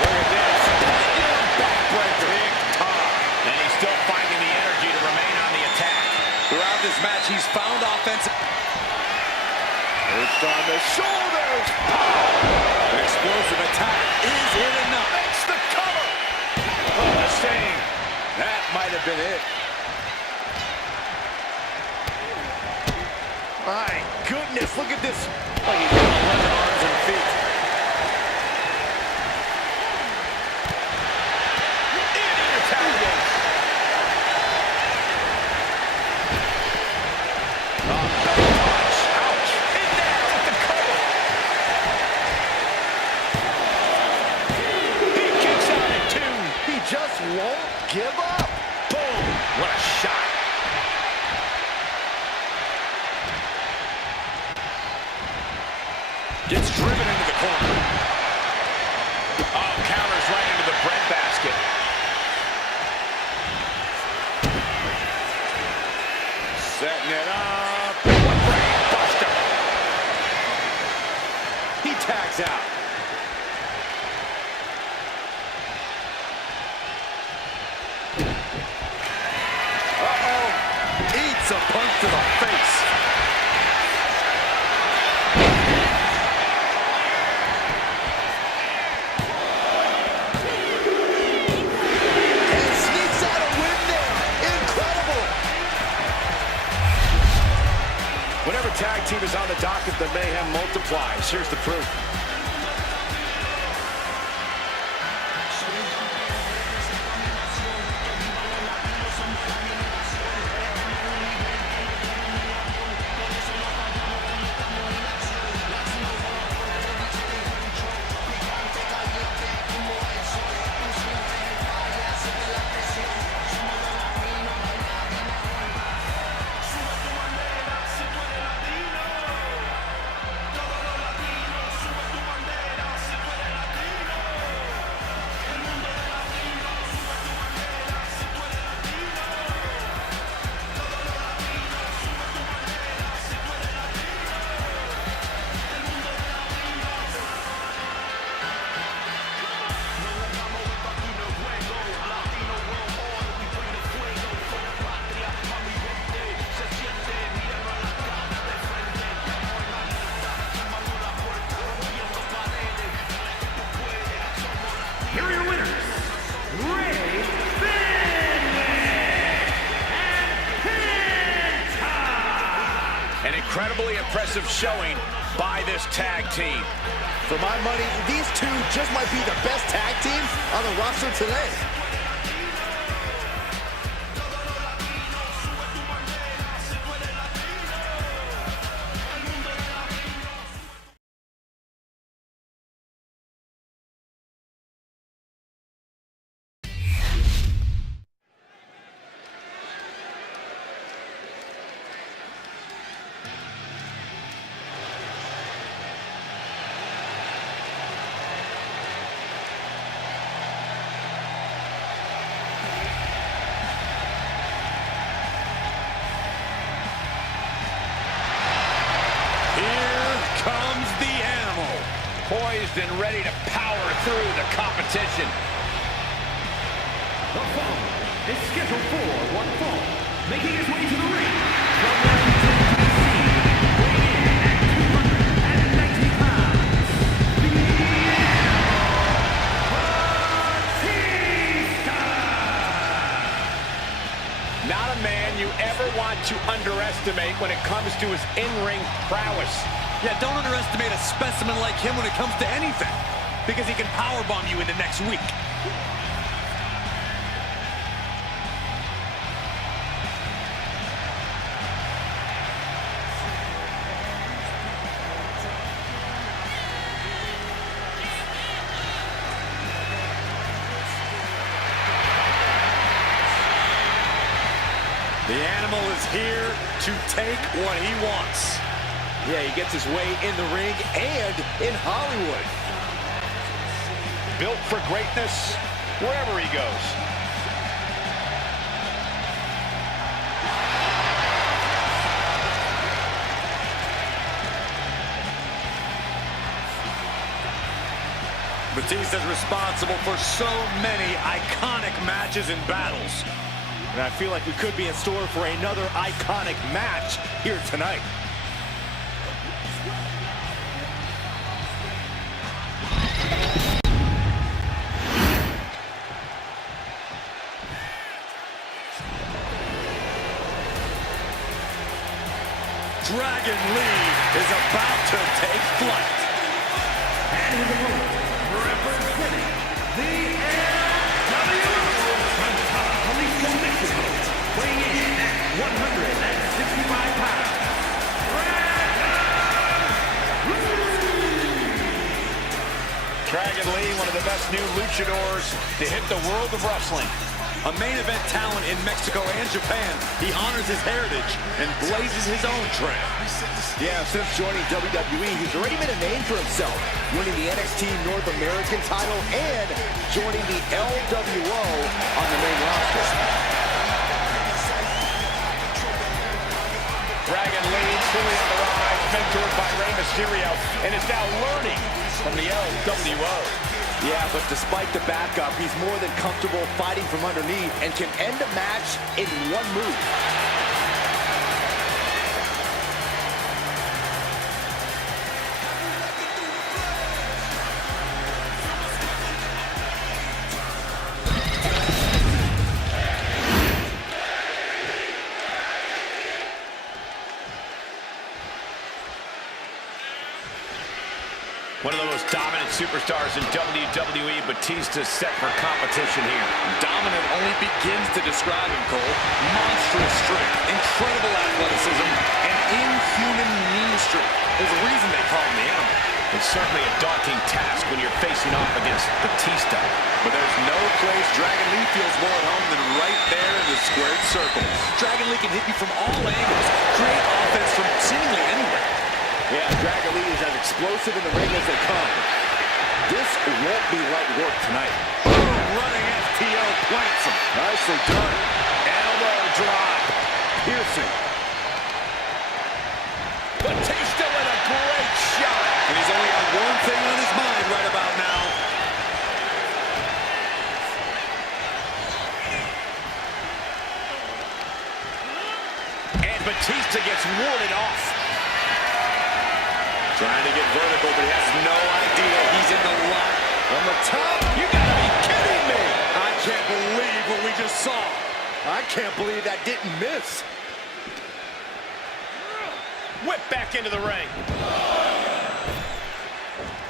Look at this. Backbreaker. Big top. And he's still finding the energy to remain on the attack. Throughout this match, he's found offensive. It's on the shoulders. An explosive attack. Is it enough? Makes the cover. Oh, the save. That might have been it. My goodness, look at this. Oh, he's got 11 arms and feet. Indian retaliates. Oh, belly punch. Ouch. In there with the cover. He kicks out at 2. He just won't give up. Boom. What a shot. Gets driven into the corner. Oh, counters right into the breadbasket. Setting it up. Brain buster. He tags out. Uh-oh. Eats a punch to the face. And sneaks out a win there. Incredible. Whenever tag team is on the docket, the mayhem multiplies. Here's the proof. Here are your winners, Ray and An incredibly impressive showing by this tag team. For my money, these two just might be the best tag team on the roster today. Poised and ready to power through the competition. The following is scheduled for one fall, making his way to the ring from Washington, D.C., weighing in at 290 pounds, the Batista! Not a man you ever want to underestimate when it comes to his in-ring prowess. Yeah, don't underestimate a specimen like him when it comes to anything, because he can powerbomb you in the next week. The animal is here to take what he wants. Yeah, he gets his way in the ring and in Hollywood. Built for greatness wherever he goes. Batista's responsible for so many iconic matches and battles. And I feel like we could be in store for another iconic match here tonight. Dragon Lee is about to take flight. And his opponent, representing the LWO from Jalisco, Mexico, weighing in at 165 pounds, Dragon Lee, one of the best new luchadors to hit the world of wrestling. A main event talent in Mexico and Japan, he honors his heritage and blazes his own trail. Yeah, since joining WWE, he's already made a name for himself, winning the NXT North American title and joining the LWO on the main roster. Dragon Lee, truly on the rise, mentored by Rey Mysterio, and is now learning from the LWO. Yeah, but despite the backup, he's more than comfortable fighting from underneath and can end a match in one move. One of the most dominant superstars in WWE, Batista set for competition here. Dominant only begins to describe him, Cole. Monstrous strength, incredible athleticism, and inhuman mean streak. There's a reason they call him the animal. It's certainly a daunting task when you're facing off against Batista. But there's no place Dragon Lee feels more at home than right there in the squared circle. Dragon Lee can hit you from all angles, create offense from seemingly anywhere. Yeah, Dragon Lee is as explosive in the ring as they come. This won't be light work tonight. Boom, running FTO plants him. Nicely done. Elbow drop. Piercing. Batista with a great shot. And he's only got one thing on his mind right about now. And Batista gets warded off. Trying to get vertical, but he has no idea he's in the lock. From the top. You gotta be kidding me. I can't believe what we just saw. I can't believe that didn't miss. Whip back into the ring.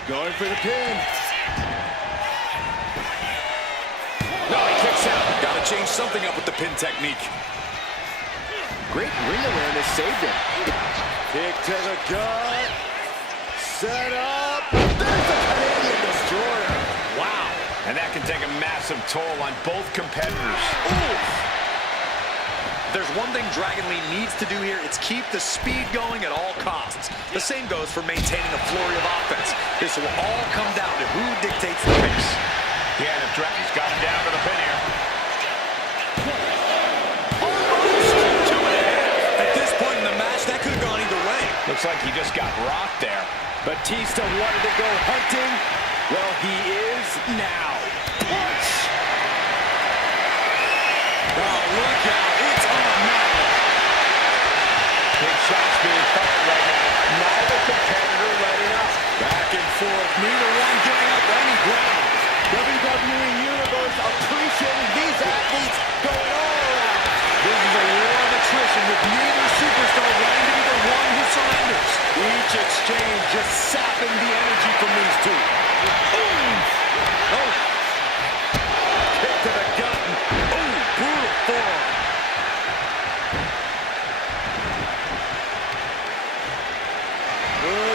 Going for the pin. No, he kicks out. Gotta change something up with the pin technique. Great ring awareness saved him. Kick to the gut. Set up. There's the Canadian Destroyer. Wow. And that can take a massive toll on both competitors. Ooh. There's one thing Dragon Lee needs to do here. It's keep the speed going at all costs. The same goes for maintaining a flurry of offense. This will all come down to who dictates the pace. Yeah, and if Dragon's got him down to the pin here. Almost 2.5. At this point in the match, that could have gone either way. Looks like he just got rocked there. Batista wanted to go hunting. Well, he is now. Punch! Oh, look out. It's on now. Big shots being fired right now. Neither competitor letting up. Back and forth. Neither one giving up any ground. WWE Universe appreciating these athletes going all around. This is a war of attrition with neither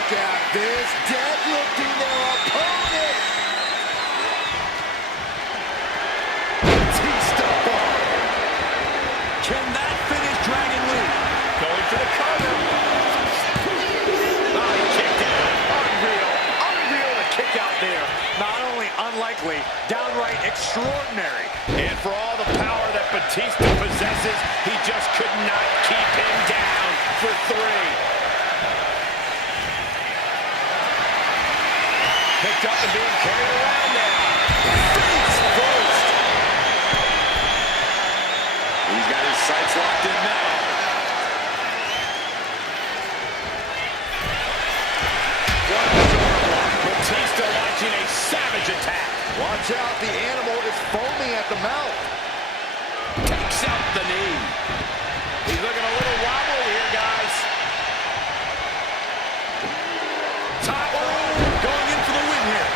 Look at this, deadlifting their opponent. Batista bomb. Can that finish Dragon Lee? Going for the cover. Oh, he kicked out. Unreal. Unreal to kick out there. Not only unlikely, downright extraordinary. And for all the power that Batista possesses, he just could not keep him down for 3. Picked up and being carried around now. Face first. He's got his sights locked in now. What a shoulder block. Batista launching a savage attack. Watch out, the animal is foaming at the mouth. Takes out the knee. He's looking a little wobbly here, guys. Top Going in for the win here.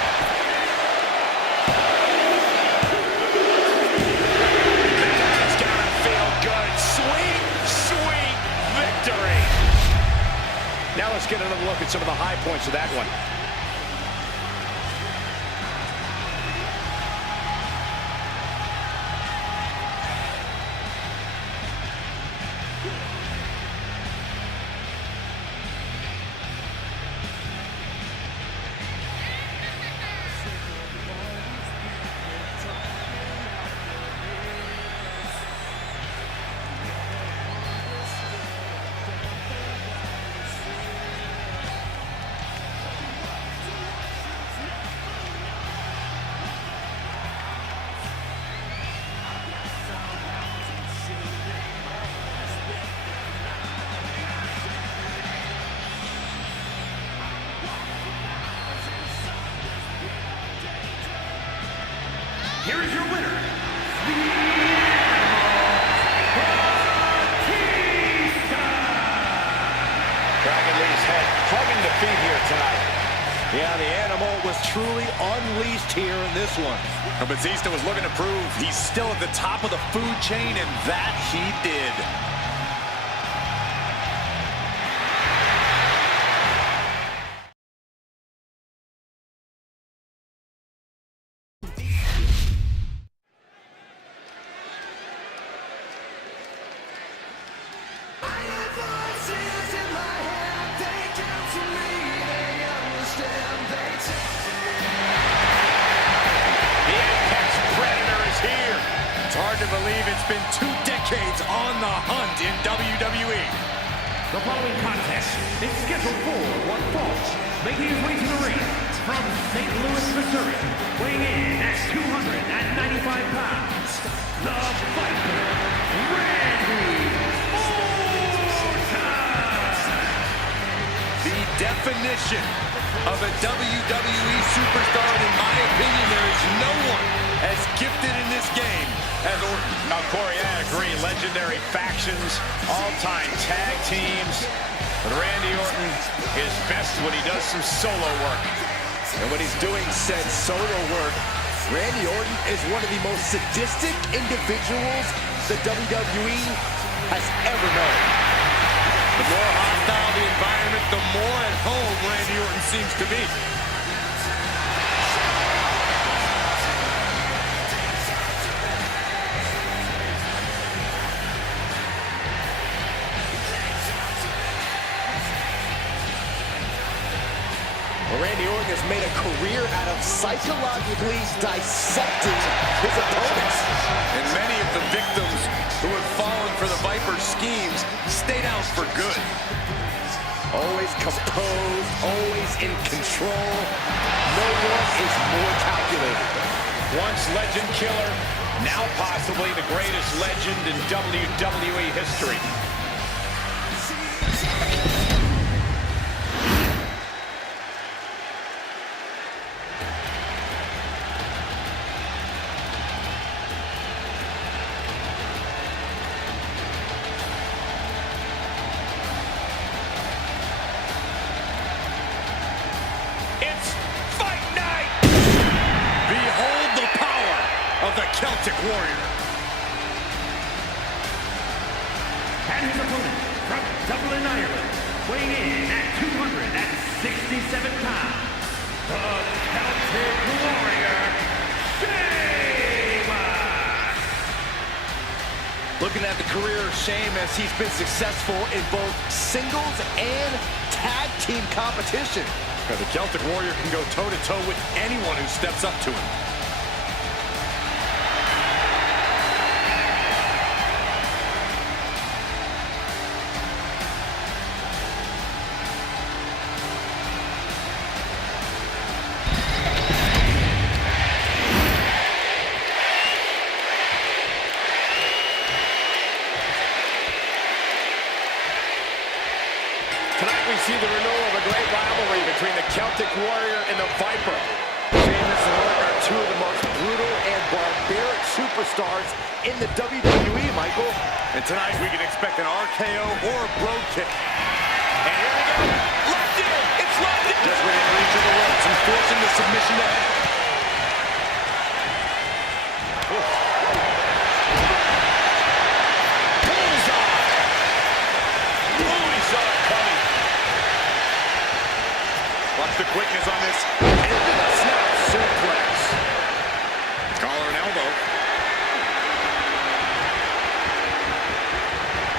It's gonna feel good. Sweet, sweet victory. Now let's get another look at some of the high points of that one. Here is your winner, the Batista! Dragon Lee's head hugging defeat here tonight. Yeah, the animal was truly unleashed here in this one. And Batista was looking to prove he's still at the top of the food chain, and that he did. Hard to believe it's been 2 decades on the hunt in WWE. The following contest is scheduled for one fall, making his way to the ring from St. Louis, Missouri, weighing in at 295 pounds, the Viper, Randy Orton! The definition of a WWE superstar, and in my opinion, there is no one as gifted in this game as Orton. Now, Corey, I agree. Legendary factions, all-time tag teams. But Randy Orton is best when he does some solo work. And when he's doing said solo work, Randy Orton is one of the most sadistic individuals the WWE has ever known. The more hostile the environment, the more at home Randy Orton seems to be. Randy Orton has made a career out of psychologically dissecting his opponents. And many of the victims who have fallen for the Viper's schemes stayed out for good. Always composed, always in control. No one is more calculated. Once legend killer, now possibly the greatest legend in WWE history. Celtic Warrior. And his opponent from Dublin, Ireland, weighing in at 270 67 pounds, the Celtic Warrior, Sheamus! Looking at the career of Sheamus, he's been successful in both singles and tag team competition. The Celtic Warrior can go toe-to-toe with anyone who steps up to him. Tonight we see the renewal of a great rivalry between the Celtic Warrior and the Viper. Sheamus and Orton are two of the most brutal and barbaric superstars in the WWE, Michael. And tonight we can expect an RKO or a Bro kick. And here we go. Locked in. It's locked in. Just within reach of the ropes and forcing the submission to end. Bullseye. Oh, he saw it coming. Watch the quickness on this. Into the snap suplex. Collar and elbow.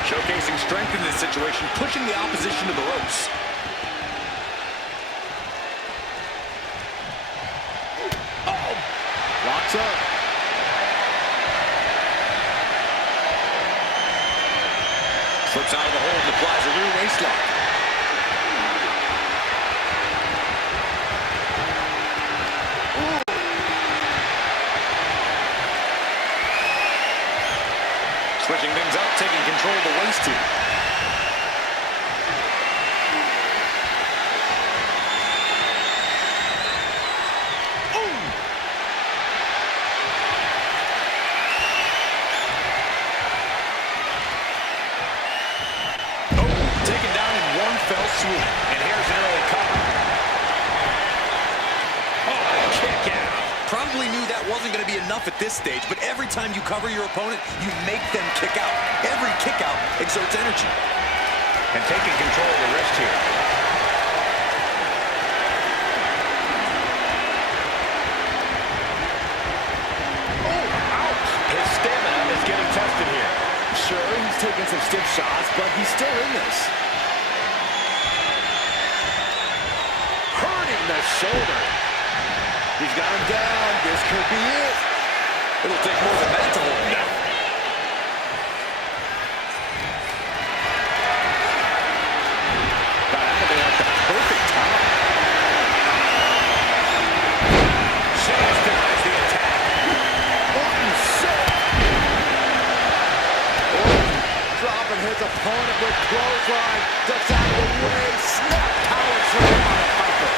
Showcasing strength in this situation, pushing the opposition to the ropes. Oh! Locks up. Slips out of the hold and applies a rear waist lock. Switching things up, taking control of the waist here. Taken down in one fell swoop. And here's an early cover. Oh, kick out. Probably knew that wasn't going to be enough at this stage, but every time you cover your opponent, you make them kick out. Every kick out exerts energy. And taking control of the wrist here. Oh, ouch. His stamina is getting tested here. Sure, he's taking some stiff shots, but he's still in this. Hurting the shoulder. He's got him down. This could be it. It'll take more than that to hold him down. Got out of there at the perfect time. Sheamus denies the attack. Orton set. Orton dropping his opponent with clothesline. Ducks out of the way. Snap power slam on the Viper.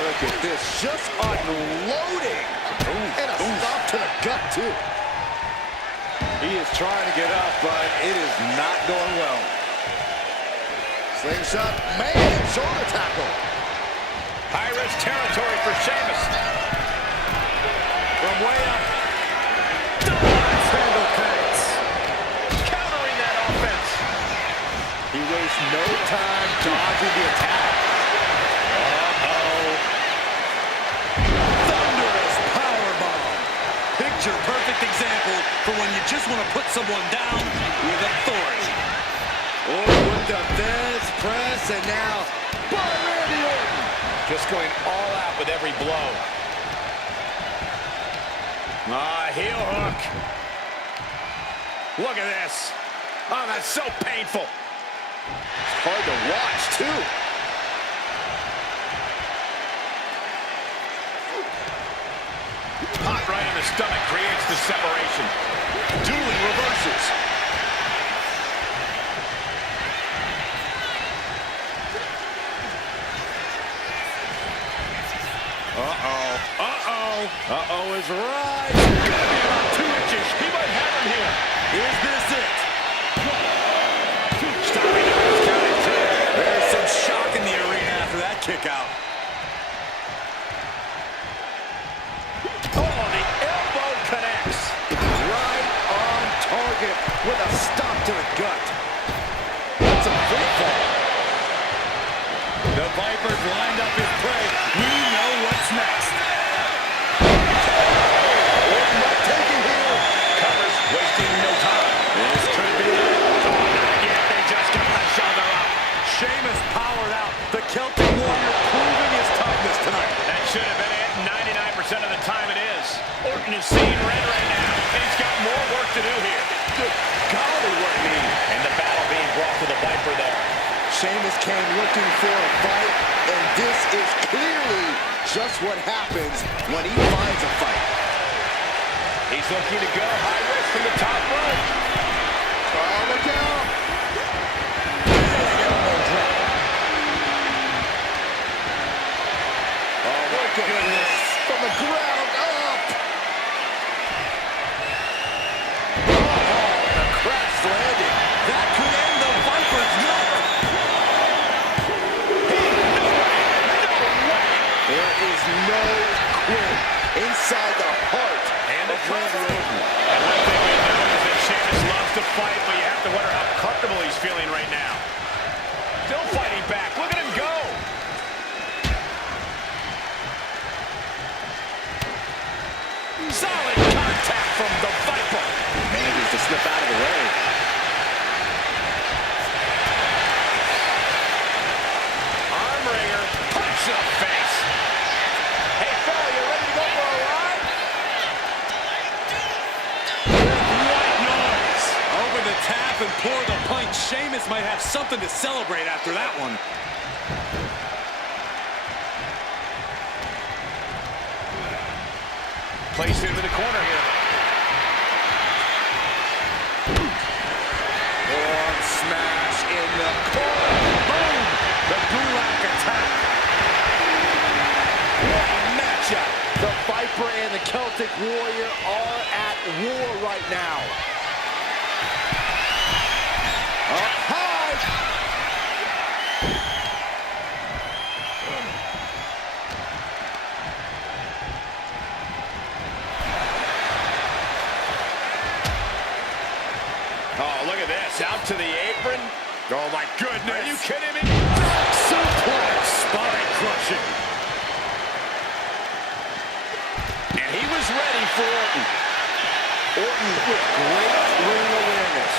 Look at this. Just unloading. And a stop to the gut, too. He is trying to get up, but it is not going well. Slingshot, man, shoulder tackle. High-risk territory for Sheamus. From way up. Double handle connects. Countering that offense. He wastes no time dodging the attack. Thunderous powerbomb. Picture-perfect example for when you just want to put someone down with authority. Orton with the Vez press, and now by Randy Orton. Just going all out with every blow. Heel hook. Look at this. Oh, that's so painful. It's hard to watch, too. Hot right in the stomach creates the separation. Dueling reverses. Uh-oh. Uh-oh. Uh-oh is right. About 2 inches. He might have him here. Is this it? Stopping the discounted two. There's some shock in the arena after that kick out. Oh, the elbow connects. Right on target with a stop to the gut. That's a football. has lined up his prey. We know what's next. Orton might take it here. Covers, wasting no time. This could be it. Again, they just got the shoulder up. Sheamus powered out. The Celtic Warrior proving his toughness tonight. That should have been it. 99% of the time it is. Orton is seeing red right now, and he's got more work to do here. Good golly, what mean? And the battle being brought to the Viper there. Sheamus came looking for a fight, and this is clearly just what happens when he finds a fight. He's looking to go high risk from the top rope. Oh, look out! Oh, my goodness. From the ground up. Oh, and a crash landing. That could end the Viper's number. There is no quit inside the heart And the of Randy cover. Orton. And one thing we know is that Sheamus loves to fight, but you have to wonder how comfortable he's feeling right now. Still fighting back. Look at him go. Solid contact from the Viper. Manages to slip out of the way. Arm wringer. Punch to the face. Hey, fella, you ready to go for a ride? What noise? Open the tap and pour the pint. Sheamus might have something to celebrate after that one. Placed into the corner here. Arm smash in the corner. Boom! The Gulak attack. What a matchup. The Viper and the Celtic Warrior are at war right now. Up high. Oh, look at this. Out to the apron. Oh, my goodness. Are you kidding me? Suplex. Spine crushing. And he was ready for Orton. Orton with great ring awareness.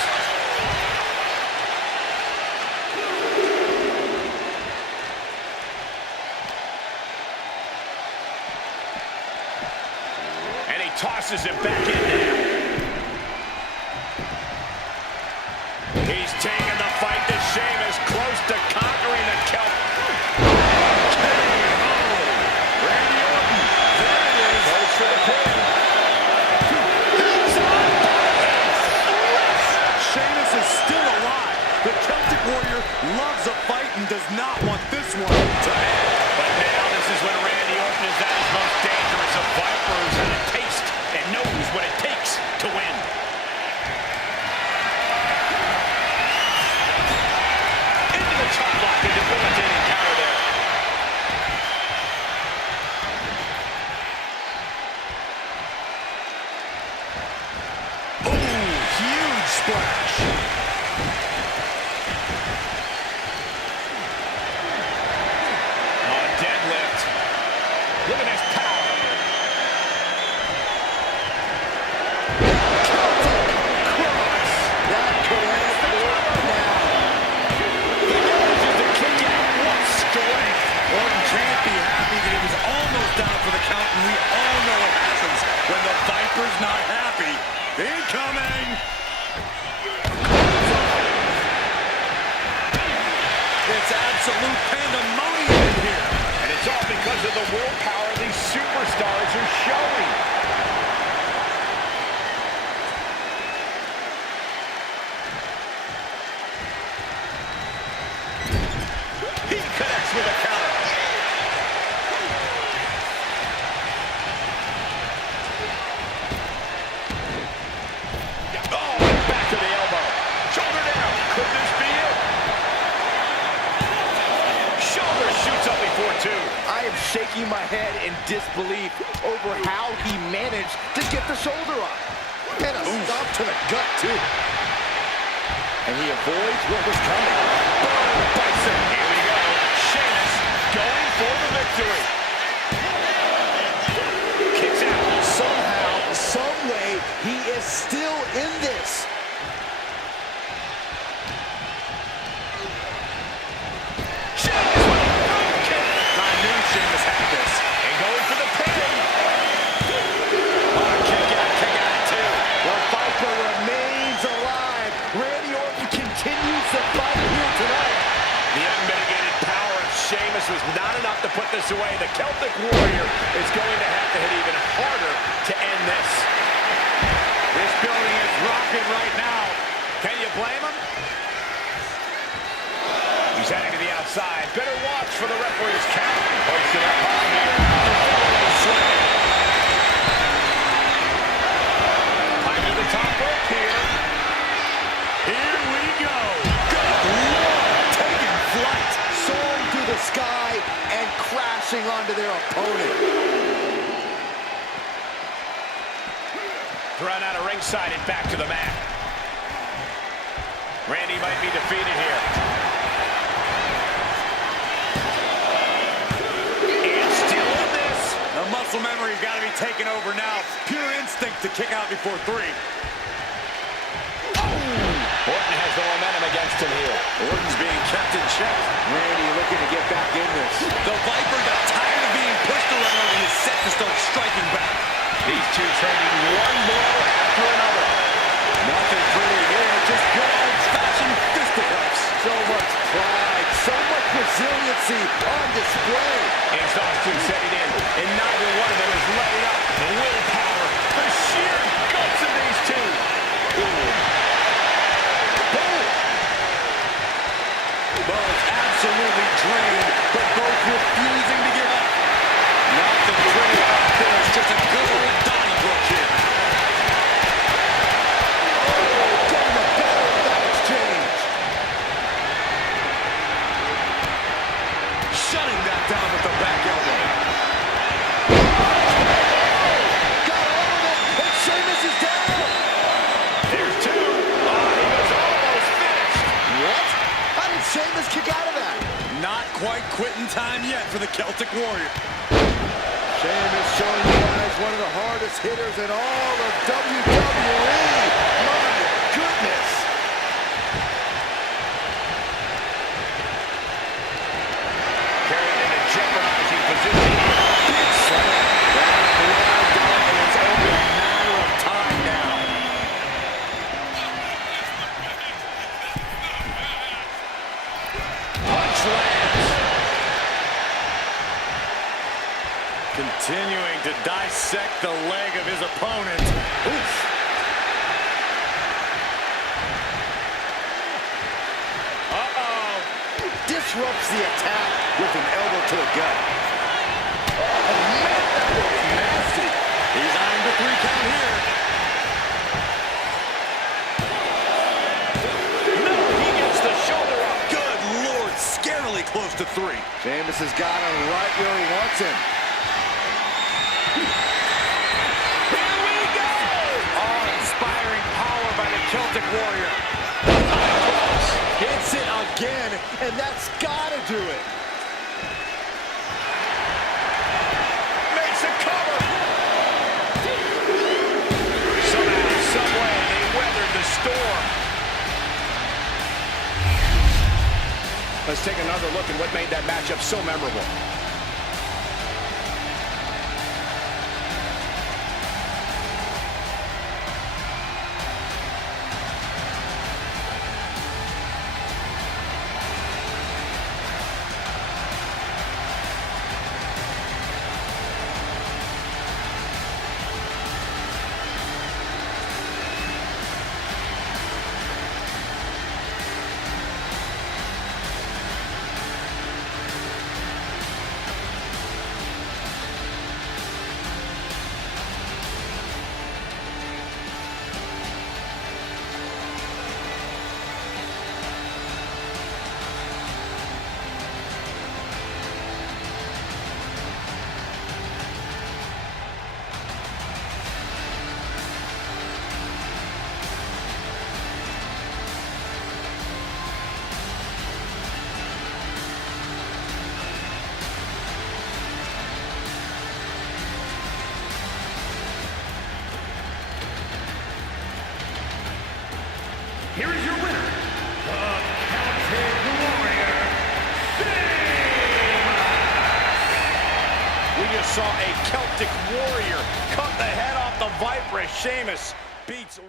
And he tosses it back in there. He's taking the fight to Sheamus, close to conquering the Celt. Randy Orton. There it is. Close to the pin. He's on fire. Sheamus is still alive. The Celtic Warrior loves a fight and does not want this one to end. But now this is when Randy Orton is at his most dangerous. A Viper who's had a taste and knows what it takes to win. Into the chop block, a debilitating counter there. Ooh, huge splash. Oh, deadlift. Look at this power. That could end Orton now. Just a kick out. What strength. Orton can't be happy that he was almost down for the count, and we all know what happens when the Viper's not happy. Incoming! It's absolute pandemonium in here. And it's all because of the willpower these superstars are showing. He connects with a counter. Oh, back to the elbow. Shoulder down. Could this be it? Shoulder shoots up before two. I am shaking my head in disbelief over how he managed to get the shoulder up. And a stop to the gut, too. And he avoids what was coming. Boom, Bison. Here we go. Sheamus going victory. Kicks out. Somehow, some way, he is still in this. Sheamus with a boom kick. I knew Sheamus had this. And going for the pin. Oh, kick out too. The Viper remains alive. Randy Orton continues the fight here tonight. The unmitigated power of Sheamus was not enough to put this away. The Celtic Warrior is going to have to hit even harder to end this. This building is rocking right now. Can you blame him? He's heading to the outside. Better watch for the referee's count. Hoisted up high here. Climb to the top rope here. Here we go. Good Lord, taking flight, soaring through the sky and crashing onto their opponent. Run out of ringside and back to the mat. Randy might be defeated here. And still in this. The muscle memory's got to be taken over now. Pure instinct to kick out before 3. Orton has the momentum against him here. Orton's being kept in check. Randy looking to get back in this. The Viper got tired of being pushed around and is set to start striking back. These two trading one blow after another. Nothing pretty here, just good old-fashioned fisticuffs. So much pride, so much resiliency on display. Exhaustion setting in, and neither one of them is letting up. The willpower, the sheer guts of these two. Boom. Both absolutely drained, but both refusing to give up. Nothing pretty about this, just a good old Donnybrook here. Getting the better of that exchange. Shutting that down with the back elbow. Got all of it, and Sheamus is down. There's 2. Oh, he was almost finished. What? How did Sheamus kick out of that? Not quite quitting time yet for the Celtic Warrior. Sheamus showing you guys one of the hardest hitters in all of WWE. My goodness. Carried in a jeopardizing position. Big slam. That grabbed on, and it's only a matter of time now. Punch lands. Continuing to dissect the leg of his opponent. Oof. Uh-oh. Disrupts the attack with an elbow to the gut. Oh, man, that was nasty. He's eyeing the 3 count here. No, he gets the shoulder up. Good Lord, scarily close to 3. Sheamus has got him right where he wants him. Here we go! Awe-inspiring power by the Celtic Warrior. Hits it again, and that's gotta do it. Makes a cover. Somehow, someway, they weathered the storm. Let's take another look at what made that matchup so memorable. just saw a Celtic warrior cut the head off the Viper as Sheamus beats...